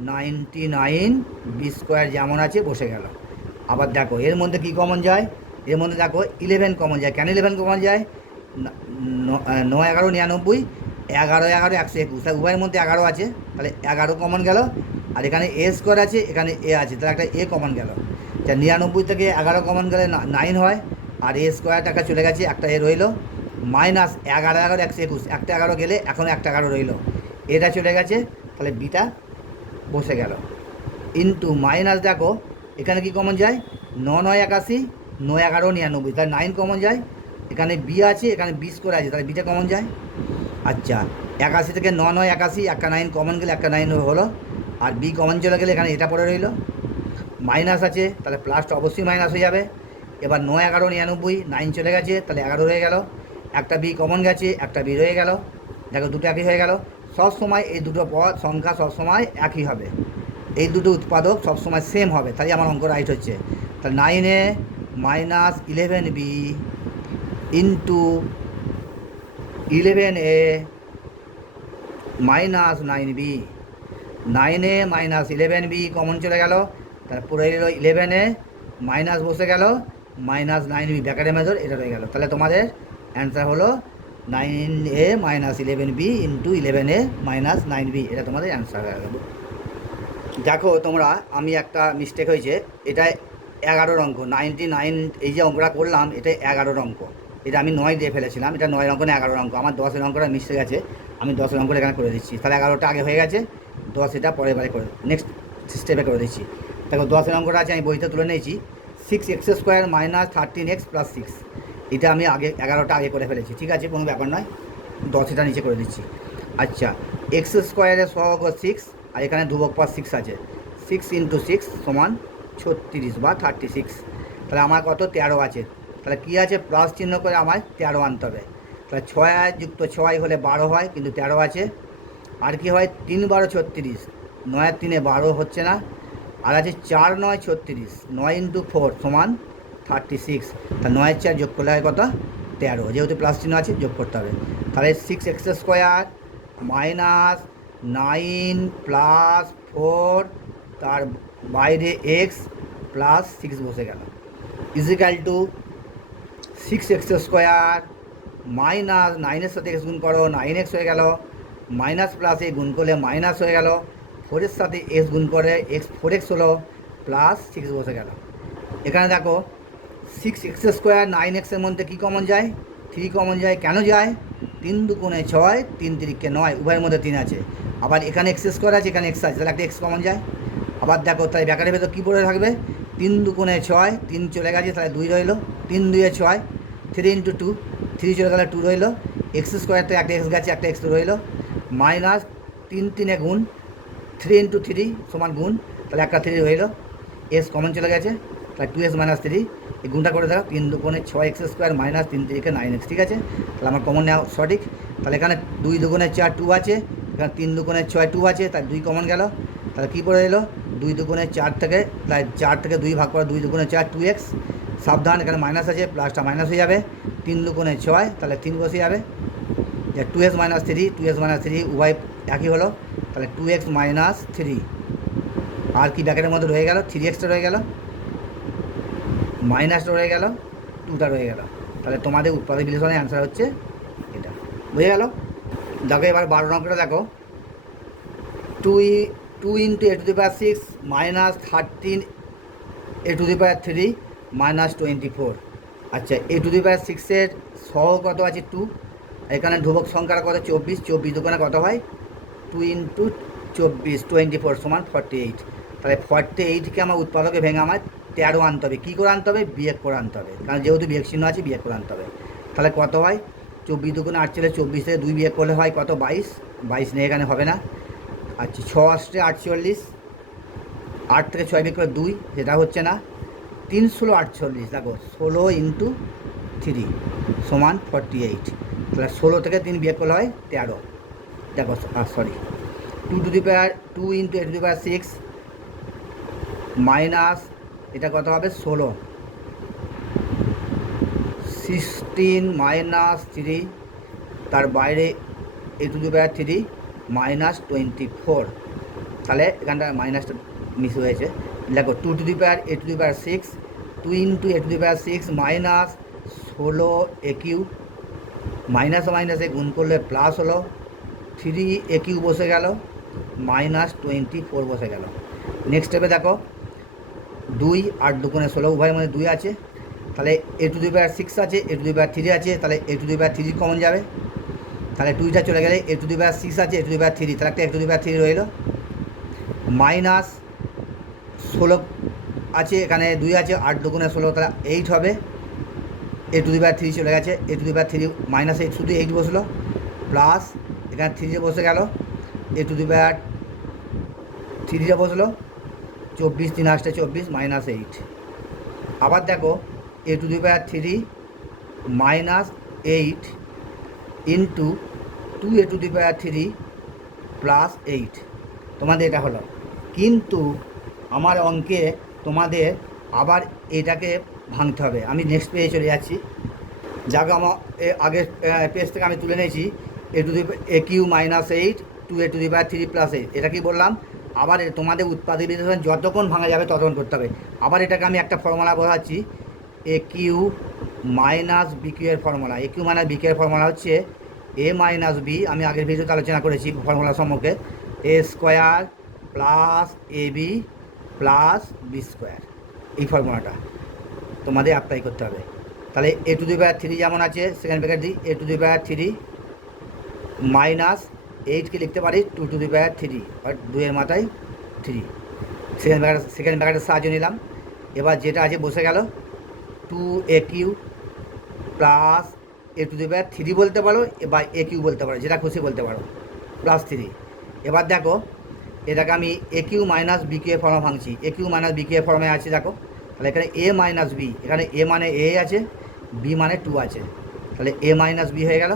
99 বি স্কোয়ার যেমন আছে বসে গেল। আবার দেখো এর মধ্যে কী কমন যায়, এর মধ্যে দেখো 11 কমন যায়। কেন 11 কমন যায়? 9 11 99, 11 11 121, তাহলে উভয়ের মধ্যে 11 আছে, তাহলে 11 কমন গেল। আর এখানে এ স্কোয়ার আছে, এখানে এ আছে, তাহলে একটা এ কমন গেল। যা 99 থেকে 11 কমন গেলে 9 হয়, আর এ স্কোয়ার টাকা চলে গেছে, একটা এ রইল, মাইনাস 11 11 121, একটা 11 গেলে এখন একটা 11 রইল, এটা চলে গেছে, তাহলে বিটা বসে গেল। ইন্টু মাইনাস দেখো এখানে কি কমন যায়, 9 9 81, 9 11 99, তাহলে 9 কমন যায়, এখানে বি আছে, এখানে 20 করে আছে, তাহলে বিটা কমন যায়। আচ্ছা 81 থেকে 9 9 81, একটা 9 কমন গেলে একটা 9 হলো, আর বি কমন চলে গেলে এখানে এটা পড়ে রইল, মাইনাস আছে, তাহলে প্লাসটা অবশ্যই মাইনাস হয়ে যাবে। এবার 9 11 99, 9 চলে গেছে, তাহলে 11 রয়ে গেল, একটা বি কমন গেছে, একটা বি রয়ে গেল, দেখো দুটো একই হয়ে গেল। সব সময় এই দুটো পদ সংখ্যা সবসময় একই হবে, এই দুটো উৎপাদক সবসময় সেম হবে, তাই আমার অঙ্ক রাইট হচ্ছে। তাহলে 9a minus 11b into 11a minus 9b, 9a minus 11b common চলে গেল, তারপরে এলো 11a মাইনাস বসে গেল, মাইনাস 9b ব্যাকেটে মেথড, এটা রয়ে গেল। তাহলে তোমাদের অ্যান্সার হলো 9a minus 11b into 11a minus 9b, এটা তোমাদের অ্যান্সার হয়ে গেল। দেখো তোমরা, আমি একটা মিস্টেক হয়েছে, এটা 11 অঙ্ক, 99, এই যে অঙ্কটা করলাম এটা 11 অঙ্ক, এটা আমি 9 দিয়ে ফেলেছিলাম, এটা 9 অঙ্ক না 11 অঙ্ক, আমার 10-এর অঙ্কটা মিস্টেক আছে, আমি 10-এর অঙ্কটা এখানে করে দিচ্ছি, তাহলে 11টা আগে হয়ে গেছে, 10 এটা পরের বারে করে নেক্সট স্টেপে করে দিচ্ছি। দেখো 10-এর অঙ্কটা আছে, আমি বইতে তুলে নিয়েছি, 6x² মাইনাস 13x প্লাস 6, এটা আমি আগে 11টা আগে করে ফেলেছি, ঠিক আছে, কোনো ব্যাপার নয়, 10 এটা নিচে করে দিচ্ছি। আচ্ছা x² সহগ 6, আর এখানে ধ্রুবক পদ 6 আছে, 6 × 6 সমান 36 বা 36, তাহলে আমার কত 13 আছে, তাহলে কী আছে প্লাস চিহ্ন করে আমার 13 আনতে হবে, তাহলে 6 যুক্ত 6 হলে 12 হয়, কিন্তু 13 আছে, আর কি হয় 3 12 36, 9 3 12 হচ্ছে না, আর আছে 4 9 36, 9 × 4 সমান 36, তা 9 4 যোগ করলে হয় কত 13, যেহেতু প্লাস চিহ্ন আছে যোগ করতে হবে, তাহলে 6x² মাইনাস 9 প্লাস 4 তার বাইরে এক্স প্লাস 6 বসে গেল, ইজিক্যাল টু 6x² মাইনাস 9-এর সাথে এক্স গুণ করো 9x হয়ে গেল, মাইনাস প্লাস এ গুণ করলে মাইনাস হয়ে গেল, 4-এর সাথে এক্স গুণ করে এক্স 4x হলো, প্লাস 6 বসে গেল। এখানে দেখো 6x² 9x-এর মধ্যে কী কমন যায়, 3 কমন যায়, কেন যায়, 3 2 6, 3 3 9, উভয়ের মধ্যে 3 আছে, আবার এখানে x² আছে, এখানে x আছে, তাহলে একটা এক্স কমন যায়। আবার দেখো তাই ব্যাকারের ভেতর কী পড়ে থাকবে, 3 2 6, 3 চলে গেছে, তাহলে 2 রইল, 3 2 6, 3 × 2, 3 চলে গেলে 2 রইল, x² একটা এক্স গেছে, একটা এক্স রইল, মাইনাস 3 3 গুণ 3 × 3 সমান গুণ, তাহলে একটা 3 রইল, এক্স কমন চলে গেছে, তাহলে 2x - 3, এই গুণটা করে দাও, 3 2 6x² মাইনাস 3 3 9x, ঠিক আছে, তাহলে আমার কমন নেওয়া সঠিক। তাহলে এখানে 2 2 4 2 আছে, এখানে 3 2 6 2 আছে, তাই 2 কমন গেল, তাহলে কী পড়ে এলো 2 2 4 থেকে, তাই 4 থেকে 2 ভাগ করা, 2 2 4 2x, সাবধান এখানে মাইনাস আছে, প্লাসটা মাইনাস হয়ে যাবে, 3 2 6, তাহলে 3 বসে যাবে, 2x - 3, 2x - 3 উভয় একই হলো, তাহলে 2x - 3, আর কি ব্যাকেটের মধ্যে রয়ে গেল 3xটা রয়ে গেল, মাইনাসটা রয়ে গেল, 2টা রয়ে গেল, তাহলে তোমাদের উৎপাদক বিশ্লেষণের অ্যান্সার হচ্ছে এটা, বুঝে গেল। দেখো এবার 12 নম্বরটা দেখো, 2 × a⁶ মাইনাস 13 a⁴ মাইনাস 24, আচ্ছা a⁴ সহগ কত আছে 2, এখানে ধ্রুবক সংখ্যার কত 24, 24 দোকানে কত হয় 2 × 24 24 সমান 48, তাহলে 48কে আমার উৎপাদকে ভেঙে আমার 13 আনতে হবে, কী করে আনতে হবে বিয়োগ করে আনতে হবে, কারণ যেহেতু বিয়োগ চিহ্ন আছে বিয়োগ করে আনতে হবে, তাহলে কত হয় 24 2 48, 24 থেকে 2 বিয়োগ করলে হয় কত 22, 22 নেই এখানে হবে না, আচ্ছা 6 8 48, 8 থেকে 6 বিয়োগ করে 2, সেটা হচ্ছে না, 3 16 48, দেখো 16 × 3 সমান 48, তাহলে 16 থেকে 3 বিয়োগ করলে হয় 13, দেখো সরি 2 × a⁶ মাইনাস এটা কত হবে 16, 16 মাইনাস 3 তার বাইরে এ টু দি পাওয়ার 3 মাইনাস 24, তাহলে এখানটা মাইনাসটা মিস হয়েছে। দেখো 2 to the power A to the power 6, 2 into A to the power 6 minus 16 A Q, minus মাইনাসে গুণ করলে প্লাস হলো 3 এ কিউ বসে গেল, মাইনাস 24 বসে গেল। নেক্সট স্টেপে দেখো 2 আর 2 গুণে 16 উভয়ের মধ্যে 2 আছে, তাহলে এ টু দি পাওয়ার 6 আছে, এ টু দি পাওয়ার 3 আছে, তাহলে এ টু দি পাওয়ার 3 কমন যাবে, তাহলে 2টা চলে গেলে এ টু দি পাওয়ার 6 আছে, এ টু দি পাওয়ার 3, তাহলে একটা এ টু দি পাওয়ার 3 রইল, মাইনাস 16 আছে, এখানে 2 আছে, 8 2 গুণে 16 তাহলে 8 হবে, এ টু দি পাওয়ার 3 চলে গেছে, এ টু দি পাওয়ার 3 মাইনাস 8 শুধু 8 বসলো, প্লাস এখানে 3 বসে গেল, এ টু দি পাওয়ার 3 বসলো, 24 3 আসতে 24 মাইনাস 8। আবার দেখো A to the power 3 minus 8 into 2 A to the power 3 plus 8, তোমাদের এটা হলো। কিন্তু আমার অঙ্কে তোমাদের আবার এটাকে ভাঙতে হবে। আমি নেক্সট পেজে চলে যাচ্ছি, যাকে আমার আগের পেজ থেকে আমি তুলে নিয়েছি, A to the A Q minus 8 2 A to the power 3 plus 8, এটা কি বললাম, আবার তোমাদের উৎপাদক বিশ্লেষণ যতক্ষণ ভাঙা যাবে ততক্ষণ করতে হবে। আবার এটাকে আমি একটা ফর্মুলা বোঝাচ্ছি, এ কিউ মাইনাস বি কিউ এর ফর্মুলা, এ কিউ মাইনাস বি কিউ এর ফর্মুলা হচ্ছে এ মাইনাস বি, আমি আগের ভিডিওতে আলোচনা করেছি ফর্মুলা সম্পর্কে, এ square plus A B plus B square, এই ফর্মুলাটা তোমাদের অ্যাপ্লাই করতে হবে। তাহলে এ টু দি পাওয়ার 3 যেমন আছে, সেকেন্ড ব্র্যাকেট দিই, এ টু দি পাওয়ার 3 মাইনাস 8কে লিখতে পারি 2 টু দি পাওয়ার 3, আর 2 এর মাথায় 3, সেকেন্ড ব্র্যাকেটের সাহায্য নিলাম। এবার যেটা আছে বসে গেল 2 এ Q plus A to the power 3 বলতে পারো বা এ কিউ বলতে পারো, যেটা খুশি বলতে পারো, প্লাস 3। এবার দেখো এটাকে আমি এ কিউ মাইনাস বি কিউ এর ফর্মে ভাঙছি, এ কিউ মাইনাস বি কিউ এর ফর্মে আছে দেখো, তাহলে এখানে এ মাইনাস বি, এখানে এ মানে এ আছে, বি মানে 2 আছে, তাহলে এ মাইনাস বি হয়ে গেল,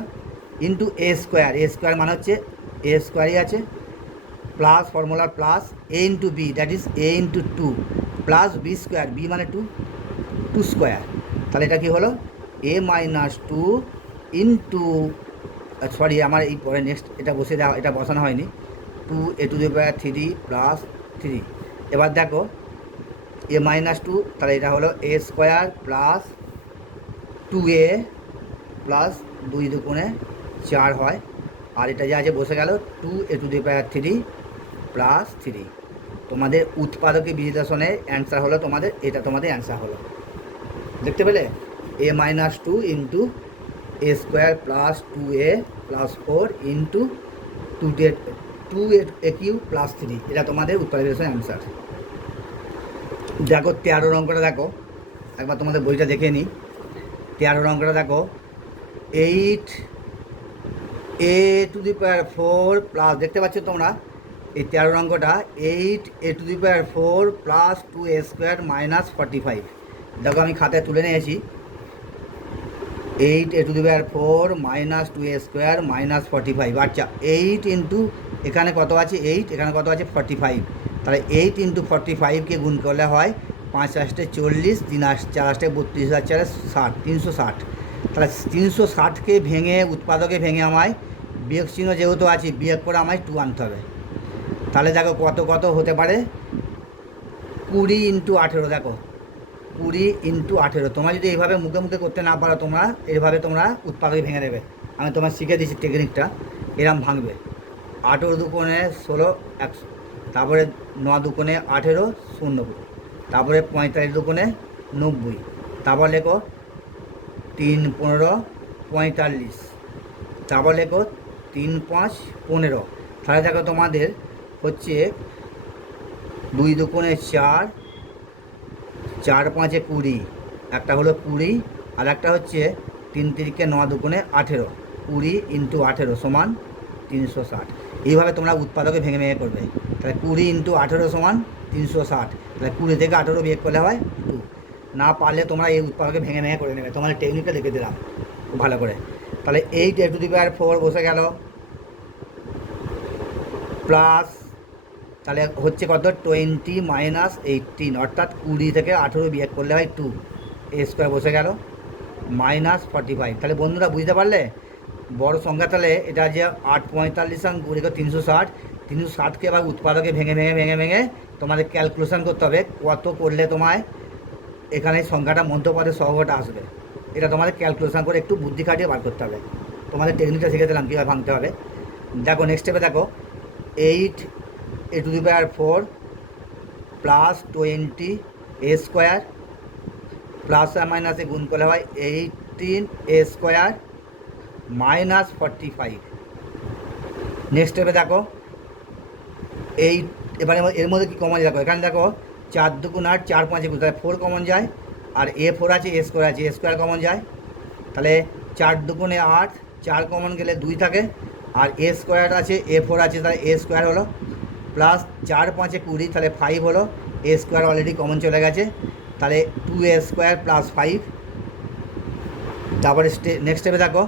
into A square, A square মানে হচ্ছে এ স্কোয়ারই আছে, plus formula plus A into B, that is A into 2 plus B square, B মানে 2 স্কোয়ার, তাহলে এটা কি হলো এ মাইনাস 2 ইন্টু, সরি আমার এই পরে নেক্সট এটা বসে দেওয়া, এটা বসানো হয়নি, 2 A to the power 3 plus 3। এবার দেখো এ মাইনাস 2, তাহলে এটা হলো এ স্কোয়ার প্লাস 2a প্লাস 2 দুগুণে 4 হয়, আর এটা যা আছে বসে গেল 2 A to the power 3 plus 3। তোমাদের উৎপাদকের বিশ্লেষণের অ্যান্সার হলো তোমাদের এটা, তোমাদের অ্যান্সার হলো, দেখতে পেলে, a minus 2 into A square plus 2a plus 4 into 2 A Q plus 3, এটা তোমাদের উৎপাদক বিশ্লেষণের অ্যান্সার। দেখো 13 অঙ্কটা দেখো, একবার তোমাদের বইটা দেখে নিই। 13 অঙ্কটা দেখো, 8 a to the power 4 plus, দেখতে পাচ্ছ তোমরা এই 13 অঙ্কটা, 8 a to the power 4 plus 2 a square minus 45, দেখো আমি খাতায় তুলে নিয়েছি, 8 a to the power 4 minus 2 a square minus 45, আচ্ছা 8 ইন্টু এখানে কত আছে 8, এখানে কত আছে 45, তাহলে 8 ইন্টু 45কে গুণ করলে হয় 5 আসতে 40, 3 4 আসতে 32, 4 60, 360, তাহলে 360কে ভেঙে উৎপাদকে ভেঙে আমায় বিয়োগ চিহ্ন যেহেতু আছে বিয়োগ করে আমায় 2 আনতে হবে, তাহলে দেখো কত কত হতে পারে, 20 ইন্টু 18, দেখো 20 ইন্টু 18, তোমরা যদি এইভাবে মুখে মুখে করতে না পারো তোমরা এইভাবে তোমরা উৎপাদকে ভেঙে দেবে, আমি তোমার শিখে দিচ্ছি টেকনিকটা, এরম ভাঙবে, 18 দুকোণে 16 100, তারপরে 9 দুকোণে 18 0, তারপরে 45 দুকোণে 90, তারপর লেখো 3 15 45, তারপর লেখো 3 5 15, তাহলে দেখো তোমাদের হচ্ছে 2 দুকোণে 4, 4 5 20, একটা হলো 20, আর একটা হচ্ছে 3 3 9 দুকোণে 18, 20 ইন্টু 18 সমান 360, এইভাবে তোমরা উৎপাদকে ভেঙে ভেঙে করবে, তাহলে 20 ইন্টু 18 সমান 360, তাহলে 20 থেকে 18 বিয়োগ করলে হয় 2, না পারলে তোমরা এই উৎপাদকে ভেঙে ভেঙে করে নেবে, তোমার টেকনিকটা লিখে দিলাম ভালো করে, তাহলে 8 এ টু দি পাওয়ার 4 বসে গেল প্লাস, তাহলে হচ্ছে কত 20 মাইনাস 18, অর্থাৎ 20 থেকে 18 বিয়োগ করলে হয় 2, এ স্কোয়ার বসে গেল -45। তাহলে বন্ধুরা বুঝতে পারলে বড় সংখ্যা, তাহলে এটা যে 8 45 গুণিত 360, 360কে আবার উৎপাদকে ভেঙে ভেঙে ভেঙে ভেঙে তোমাদের ক্যালকুলেশন করতে হবে কত করলে তোমায় এখানে সংখ্যাটা মধ্যপদের সহগটা আসবে। এটা তোমাদের ক্যালকুলেশন করে একটু বুদ্ধি খাটিয়ে বার করতে হবে। তোমাদের টেকনিকটা শিখে দিলাম কীভাবে ভাঙতে হবে। দেখো নেক্সট স্টেপে দেখো 8 a⁴ +20 a² প্লাস আর মাইনাসে গুণ করলে হয় 18 a² -45। নেক্সট স্টেপে দেখো এবারে এর মধ্যে কি কমন দেখো, এখানে দেখো 4 2 8, 4 5 21, তাহলে 4 কমন যায়, আর a4 আছে, a² আছে, a² কমন যায়, তাহলে 4 2 8, 4 কমন গেলে 2 থাকে, আর a² আছে, a4 আছে, তাহলে a² হলো, প্লাস 4 5 20, তাহলে 5 হলো, a² অলরেডি কমন চলে গেছে, তাহলে 2a² + 5। তারপরে নেক্সট স্টেপে দেখো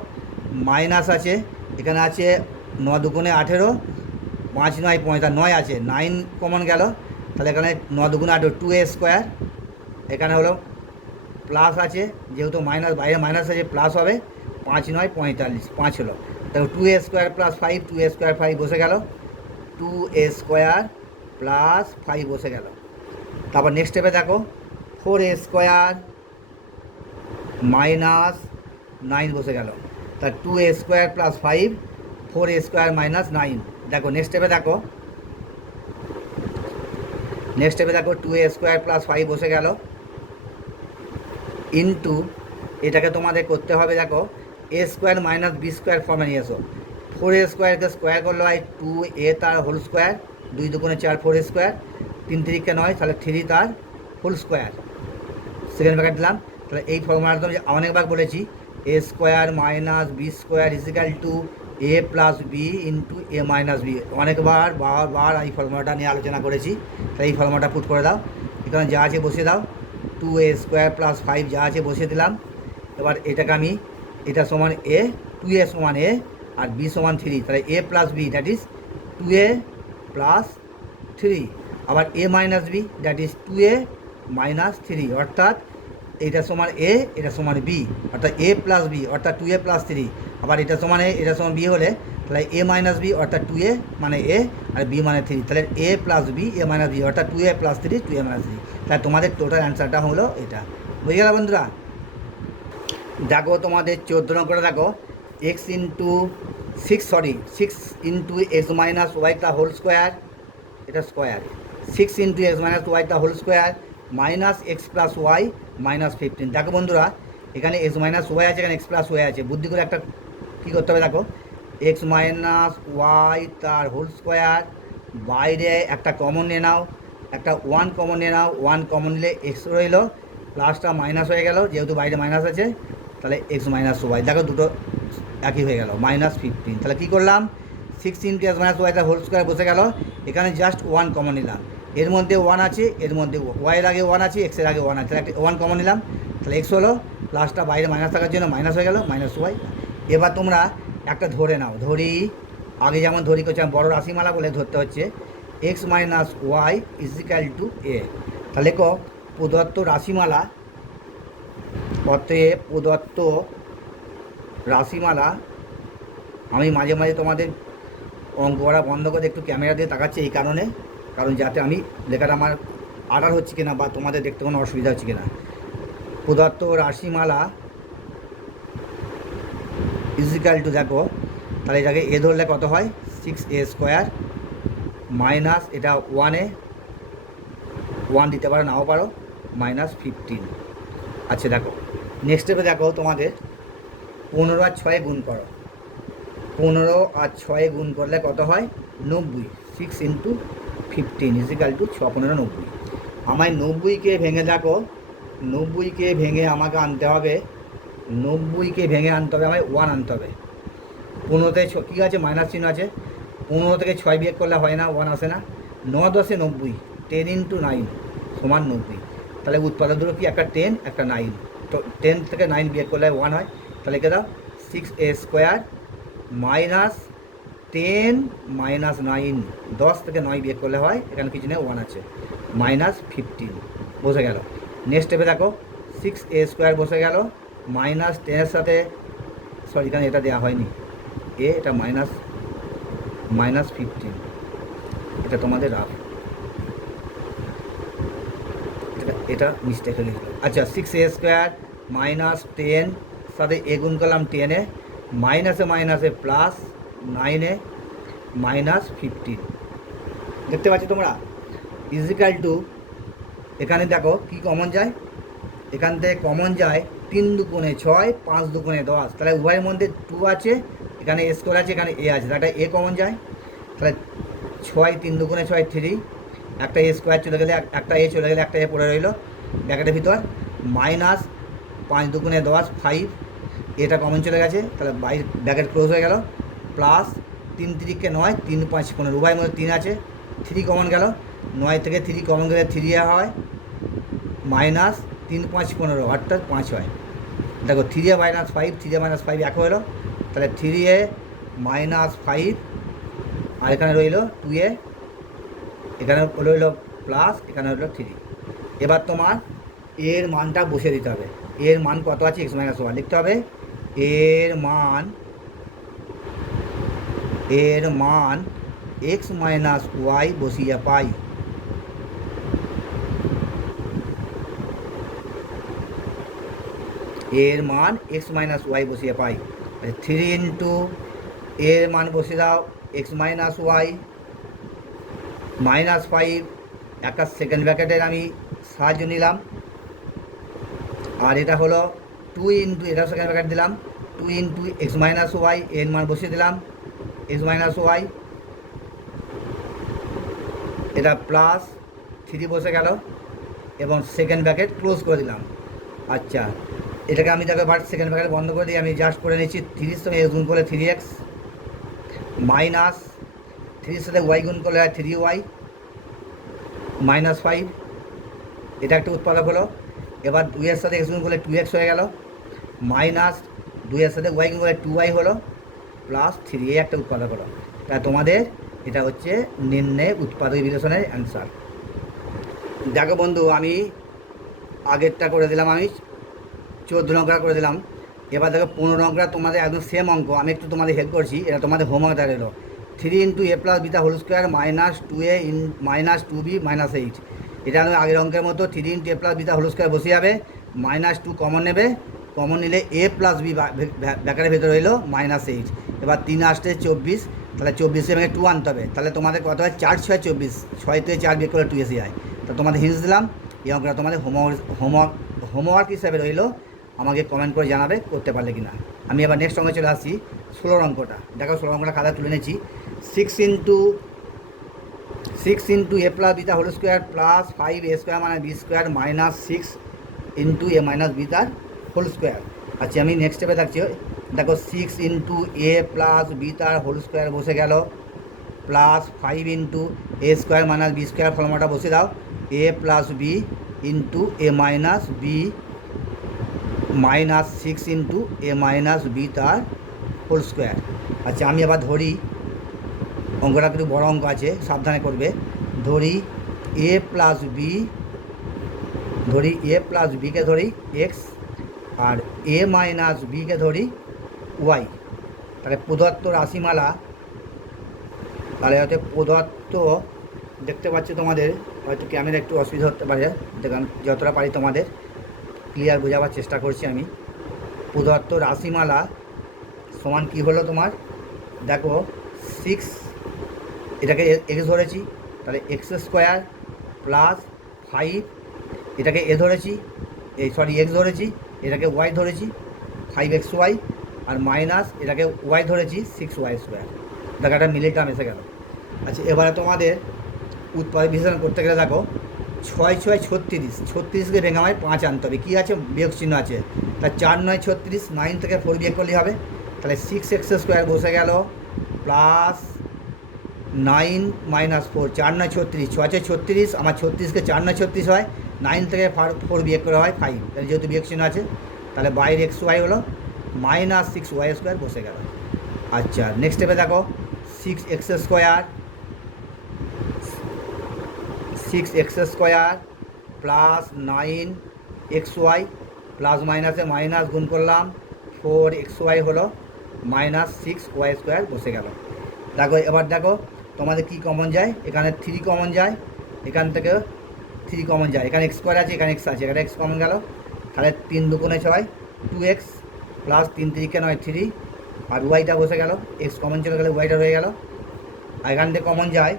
মাইনাস আছে, এখানে আছে 9 2 18, 5 9 45, 9 আছে, 9 কমন গেল, তাহলে এখানে 9 2 18, 2a², এখানে হলো প্লাস আছে, যেহেতু মাইনাস বাইরে মাইনাস আছে প্লাস হবে, 5 9 45, 5 হলো, তাহলে 2a² + 5, 2a² 5 বসে গেল, 2a² + 5 বসে গেল। তারপর নেক্সট স্টেপে দেখো 4a² - 9 বসে গেল, তা 2a² + 5, 4a² - 9। দেখো নেক্সট স্টেপে দেখো 2a² + 5 বসে গেল, ইন্টু এটাকে তোমাদের করতে হবে, দেখো a² - b² ফর্মে নিয়ে এসো। 4a² স্কোয়ার করলে হয় 2a তার হোল স্কোয়ার, 2 2 4, 4a², 3 3 9, তাহলে 3 তার হোল স্কোয়ার, সেকেন্ড ব্র্যাকেট দিলাম। তাহলে এই ফর্মুলাটা আমি অনেকবার বলেছি, a² - b² = a + b × a - b, অনেকবার বারবার এই ফর্মুলাটা নিয়ে আলোচনা করেছি। তাই এই ফর্মুলাটা পুট করে দাও, এখানে যা আছে বসিয়ে দাও, 2a² + 5 যা আছে বসিয়ে দিলাম। এবার এটাকে আমি, এটা সমান a, 2a সমান a, আর b সমান 3, তাহলে a + b that is 2a + 3, আবার a - b that is 2a - 3, অর্থাৎ এটা সমান a, এটা সমান b, অর্থাৎ a + b অর্থাৎ 2a + 3, আবার এটা সমান a, এটা সমান b হলে তাহলে a - b অর্থাৎ 2a মানে a, আর b মানে 3, তাহলে a + b, a - b অর্থাৎ 2a + 3, 2a - 3, তাহলে তোমাদের টোটাল অ্যান্সারটা হলো এটা। বুঝে গেল বন্ধুরা? দেখো তোমাদের 14 নম্বর করে দেখো x × 6 × x - y whole square, এটা square, 6 × x - y whole square -x + y -15। দেখো বন্ধুরা এখানে x - y আছে, এখানে x + y আছে, বুদ্ধি করে একটা কী করতে হবে, দেখো x - y তার হোল স্কোয়ার, বাইরে একটা কমন নিয়ে নাও, একটা 1 কমন নিয়ে নাও, 1 কমন নিলে x রইল, প্লাসটা মাইনাস হয়ে গেল, যেহেতু বাইরে মাইনাস আছে, তাহলে x - y, দেখো দুটো একই হয়ে গেল, -15। তাহলে কী করলাম, 6 × x - y তার হোল স্কোয়ার বসে গেল, এখানে জাস্ট 1 কমন নিলাম, এর মধ্যে 1 আছে, এর মধ্যে ওয়াইয়ের আগে 1 আছে, এক্সের আগে 1 আছে, তাহলে একটা 1 কমন নিলাম, তাহলে এক্স হলো, প্লাসটা বাইরে মাইনাস থাকার জন্য মাইনাস হয়ে গেল, -y। এবার তোমরা একটা ধরে নাও, ধরি আগে যেমন ধরি করছিলাম বড় রাশিমালা বলে ধরতে হচ্ছে, x - y = a। তাহলে লেখো প্রদত্ত রাশিমালা, অতএব প্রদত্ত রাশিমালা, আমি মাঝে মাঝে তোমাদের অঙ্ক করা বন্ধ করে একটু ক্যামেরা দিয়ে তাকাচ্ছি এই কারণে, কারণ যাতে আমি লেখাটা আমার আড়াল হচ্ছে কিনা বা তোমাদের দেখতে কোনো অসুবিধা হচ্ছে কিনা। প্রদত্ত রাশিমালা = দেখো, তাহলে এটাকে এ ধরলে কত হয়, 6a² মাইনাস এটা 1a, 1 দিতে পারো নাও পারো, -15। আচ্ছা দেখো নেক্সট স্টেপে দেখো তোমাদের 15 আর 6 গুণ করো, 15 আর 6 গুণ করলে কত হয়, 90, 6 × 15 = 6 15 90। আমায় 90কে ভেঙে দেখো, 90কে ভেঙে আমাকে আনতে হবে, 90কে ভেঙে আনতে হবে, আমায় 1 আনতে হবে। 15তে কী আছে, মাইনাস চিহ্ন আছে, 15 থেকে 6 বিয়োগ করলে হয় না, 1 আসে না, 9 10 90, 10 × 9 = 90, তাহলে উৎপাদক দুটো কি, একটা 10 একটা 9, তো 10 থেকে 9 বিয়োগ করলে 1 হয়, তাহলে কে দাও 6a² - 10 - 9, 10 থেকে 9 বিয়োগ করলে হয়, এখানে কিছু নেই 1 আছে, -15 বসে গেল। নেক্সট স্টেপে দেখো 6a² বসে গেল, মাইনাস টেনের সাথে, সরি এখানে এটা দেওয়া হয়নি, এটা -15, এটা তোমাদের রাফ, এটা মিস্টেক হয়ে গেছিলো। আচ্ছা 6a² -10 সাথে এ গুণ করলাম 10-এ, মাইনাসে মাইনাসে প্লাস 9-এ -15, দেখতে পাচ্ছ তোমরা, ইজিক্যাল টু, এখানে দেখো কি কমন যায়, এখান থেকে কমন যায় 3 দুগুণে 6, 5 দুগুণে 10, তাহলে উভয়ের মধ্যে 2 আছে, এখানে এ স্কোয়ার আছে, এখানে এ আছে, তাহলে এ কমন যায়, তাহলে 6, 3 দুগুণে 6, 3, একটা এ স্কোয়ার চলে গেলে, একটা এ চলে গেলে, একটা এ পড়ে রইলো ব্র্যাকেটের ভিতর, -5 দুগুণে 10, 5, এটা কমন চলে গেছে, তাহলে ব্র্যাকেট ক্লোজ হয়ে গেল, প্লাস 3 3 9, 3 5 15, উভয়ের মধ্যে 3 আছে, 3 কমন গেল, 9 থেকে 3 কমন গেলে 3 হয়, -3 5 15, অর্থাৎ 5 হয়। দেখো 3a - 5, 3a - 5 এক হলো, তাহলে 3a - 5, আর এখানে রইল 2a, এখানে রইল প্লাস, এখানে রইল 3। এবার তোমার এর মানটা বসে দিতে হবে, এর মান কত আছে, x - 1 লিখতে হবে, এর মান x - y বসিয়ে পাই, এর মান x - y বসিয়ে পাই, 3 ইন্টু এর মান বসিয়ে দাও x - y -5, একটা সেকেন্ড ব্র্যাকেটের আমি সাহায্য নিলাম, আর এটা হলো 2 ইন্টু, এটা সেকেন্ড ব্র্যাকেট দিলাম, 2 ইন্টু x - y, এর মান বসিয়ে দিলাম x - y, এটা প্লাস 3 বসে গেল, এবং সেকেন্ড ব্র্যাকেট ক্লোজ করে দিলাম। আচ্ছা এটাকে আমি দেখো এবার সেকেন্ড ব্র্যাকেট বন্ধ করে দিই, আমি জাস্ট করে নিচ্ছি 3 সঙ্গে x গুণ করলে 3x, মাইনাস 3 সাথে y গুণ করলে হয় 3y, -5, এটা একটা উৎপাদক হলো। এবার 2 এর সাথে x গুণ করলে 2x হয়ে গেল, মাইনাস 2 এর সাথে y গুণ করলে 2y হলো, প্লাস 3a একটা উৎপাদক হলো। তা তোমাদের এটা হচ্ছে নির্ণয় উৎপাদক বিশ্লেষণের অ্যান্সার। দেখো বন্ধু, আমি আগেরটা করে দিলাম, আমি 14 নম্বর করে দিলাম, এবার দেখো 15 নম্বর তোমাদের একদম সেম অঙ্ক, আমি একটু তোমাদের হেল্প করছি, এটা তোমাদের হোমওয়ার্ক দাঁড়ালো, 3 into a + β whole square -2a -2b -8, এটা আগের অঙ্কের মতো 3 ইন্টু a + β হোল স্কোয়ার বসে যাবে, -2 কমন নেবে, কমন নিলে a + b ব্র্যাকেটের ভেতরে রইলো -8, এবার 3 আসতে 24, তাহলে 24 ভেঙে 2 আনতে হবে, তাহলে তোমাদের কত হয় 4 6 24, 6 থেকে 4 বিয়োগ করলে 2 এসে যায়। তা তোমাদের হিন্টস দিলাম, এই অঙ্কটা তোমাদের হোমওয়ার্ক হিসাবে রইলো, আমাকে কমেন্ট করে জানাবে করতে পারলে কি না। আমি এবার নেক্সট অঙ্কে চলে আসছি, 16 অঙ্কটা দেখো, 16 অঙ্কটা খাতা তুলে নিয়েছি, 6 into a + β whole square plus 5a² - b² -6 into a - β whole square. আচ্ছা আমি নেক্সট স্টেপে থাকছি, দেখো 6 ইন্টু a + β হোল স্কোয়ার বসে গেল, প্লাস 5 ইন্টু a² - b² ফর্মুলাটা বসে দাও, a + b into a - b -6 into a - b তার হোল স্কোয়ার। আচ্ছা আমি আবার ধরি, অঙ্কটা একটু বড় অঙ্ক আছে, সাবধানে করবে, ধরি a + b, ধরি a + bকে ধরি x, আর a - bকে ধরি y, তাহলে প্রদত্ত রাশিমালা, তাহলে হয়তো প্রদত্ত, দেখতে পাচ্ছি তোমাদের হয়তো ক্যামেরা একটু অসুবিধা হতে পারে, দেখুন যতটা পারি তোমাদের ক্লিয়ার বোঝাবার চেষ্টা করছি আমি। প্রদত্ত রাশিমালা সমান কী হলো তোমার, দেখো 6, এটাকে এক্স ধরেছি, তাহলে x² প্লাস 5, এটাকে এ ধরেছি, এক্স ধরেছি, এটাকে ওয়াই ধরেছি 5xy, আর মাইনাস এটাকে ওয়াই ধরেছি 6y², দেখো একটা মিলে টার্ম এসে গেল। আচ্ছা এবারে তোমাদের উৎপাদক বিশ্লেষণ করতে গেলে দেখো 6 6 36, 36কে ভেঙে আমায় 5 আনতে হবে, কী আছে বিয়োগ চিহ্ন আছে, তা 4 9 36, 9 থেকে 4 বিয়োগ করলেই হবে, তাহলে 6x² বসে গেল, প্লাস 9 - 4, 4 9 36, 6 6 36, আমার 36কে 4 9 36 হয়, 9 থেকে 4 বিয়োগ করা হয় 5, তাহলে যেহেতু বিয়োগ চিহ্ন আছে, তাহলে বাইরে xy হলো -6y² বসে গেল। আচ্ছা নেক্সট স্টেপে দেখো 6x² প্লাস 9xy প্লাস মাইনাসে মাইনাস গুণ করলাম, 4xy হলো -6y² বসে গেল। দেখো এবার দেখো তোমাদের কি কমন যায়, এখানে 3 কমন যায়, এখান থেকে 3 কমন যায়, এখানে x² আছে, এখানে x আছে, এখানে x কমন গেল, তাহলে 3 দুগুণে 6 2x প্লাস 3 3 নয় 3, আর ওয়াইটা বসে গেল, x কমন চলে গেলে ওয়াইটা রয়ে গেল। আর এখান থেকে কমন যায়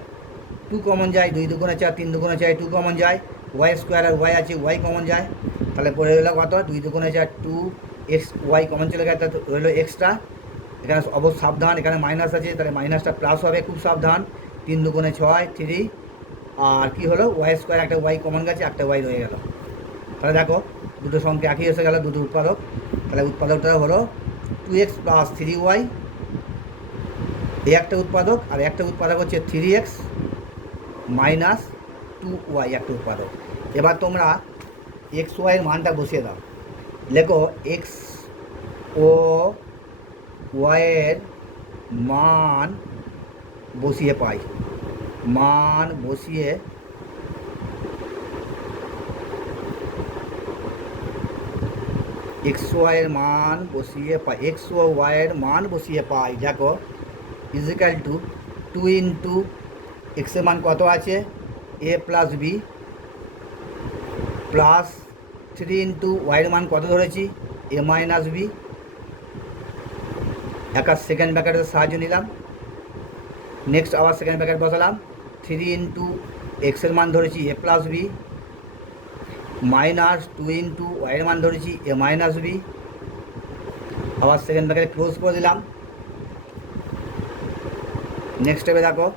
2 কমন যায়, 2 দুগুণে 4 3 দুগুণে 4 2 কমন যায়, y² আর y আছে, y কমন যায়, তাহলে পড়ে রইল কত 2 দুগুণে 4 2x, y কমন চলে গেছে, রইল এক্সট্রা। এখানে অবশ্য সাবধান, এখানে মাইনাস আছে, তাহলে মাইনাসটা প্লাস হবে, খুব সাবধান। 3 দুগুণে 6 3, আর কি হলো y², একটা y কমন গেছে, একটা y রয়ে গেল। তাহলে দেখো দুটো সংখ্যা একই এসে গেল, দুটো উৎপাদক। তাহলে উৎপাদকটা হলো 2x প্লাস 3y, এই একটা উৎপাদক, আর একটা উৎপাদক হচ্ছে 3x মাইনাস 2y, একটা উৎপাদক। এবার তোমরা xy এর মানটা বসিয়ে দাও, লেখো x ও y এর মান বসিয়ে পাই, মান বসিয়ে xy এর মান বসিয়ে পাই, x ও y এর মান বসিয়ে পাই। দেখো ইজিক্যাল টু 2 ইন্টু এক্সের মান কত আছে a plus B, plus 3 into ওয়াইয়ের মান কত ধরেছি a মাইনাস বি, একটা সেকেন্ড ব্র্যাকেটের সাহায্য নিলাম, নেক্সট আবার সেকেন্ড ব্র্যাকেট বসালাম, 3 ইন্টু এক্সের মান ধরেছি a plus B, minus 2 into ওয়াইয়ের মান ধরেছি a মাইনাস বি, আবার সেকেন্ড ব্র্যাকেট ক্লোজ করে দিলাম। নেক্সট স্টেপে দেখো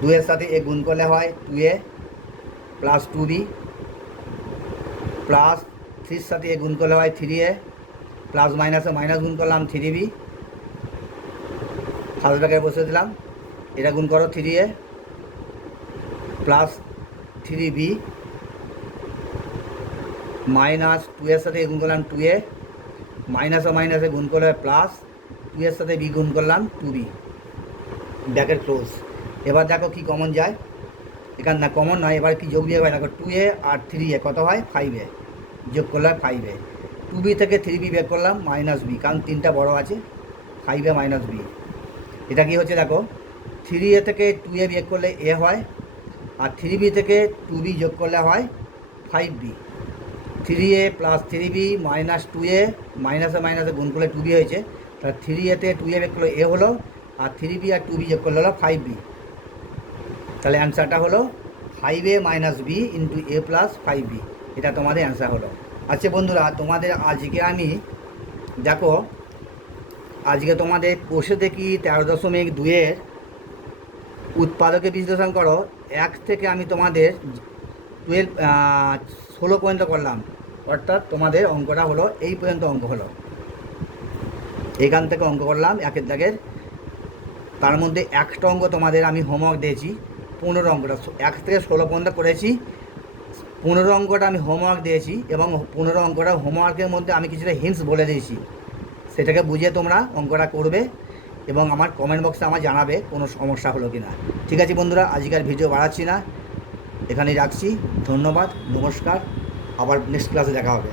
2 এর সাথে a গুণ করলে হয় 2a প্লাস 2b, প্লাস 3 সাথে a গুণ করলে হয় 3a, প্লাস মাইনাসে মাইনাস গুণ করলাম 3b, ফার্স্ট ব্র্যাকেট বসে দিলাম, এটা গুণ করো 3a প্লাস 3b, মাইনাস 2 এর সাথে গুণ করলাম 2a, মাইনাসে মাইনাসে গুণ করলে প্লাস 2 এর সাথে b গুণ করলাম 2b, ব্র্যাকেট ক্লোজ। এবার দেখো কি কমন যায়, এখানে না কমন নয়, এবার কি যোগ বিয়োগ হয়, দেখো 2a আর 3a কত হয় 5a, যোগ করলে হয় 5a, 2b থেকে 3b বের করলাম মাইনাস b, কারণ 3টা বড় আছে, 5a মাইনাস b। এটা কি হচ্ছে দেখো 3a থেকে 2a বিয়োগ করলে a হয়, আর 3b থেকে 2b যোগ করলে হয় 5b, 3a plus 3b minus 2a, মাইনাসে মাইনাসে গুণ করলে 2b হয়েছে, তাহলে 3a থেকে 2a বিয়োগ করলে a হলো, আর 3b আর 2b যোগ করলে হলো 5b। তাহলে অ্যান্সারটা হলো 5a minus b into a plus 5b, এটা তোমাদের অ্যান্সার হলো। আচ্ছা বন্ধুরা, তোমাদের আজকে আমি দেখো আজকে তোমাদের কোষে দেখি 13.2-এর উৎপাদকে বিশ্লেষণ করো 1 থেকে আমি তোমাদের 16 পর্যন্ত করলাম, অর্থাৎ তোমাদের অঙ্কটা হলো এই পর্যন্ত অঙ্ক হলো, এখান থেকে অঙ্ক করলাম 1-এর দাগের। তার মধ্যে একটা অঙ্ক তোমাদের আমি হোমওয়ার্ক দিয়েছি, 15 অঙ্কটা 1 থেকে 16 পর্যন্ত করেছি, 15 অঙ্কটা আমি হোমওয়ার্ক দিয়েছি, এবং 15 অঙ্কটা হোমওয়ার্কের মধ্যে আমি কিছুটা হিন্টস বলে দিয়েছি, সেটাকে বুঝে তোমরা অঙ্কটা করবে এবং আমার কমেন্ট বক্সে আমার জানাবে কোনো সমস্যা হলো কি না। ঠিক আছে বন্ধুরা, আজকের ভিডিও বাড়াচ্ছি না, এখানেই রাখছি, ধন্যবাদ, নমস্কার, আবার নেক্সট ক্লাসে দেখা হবে।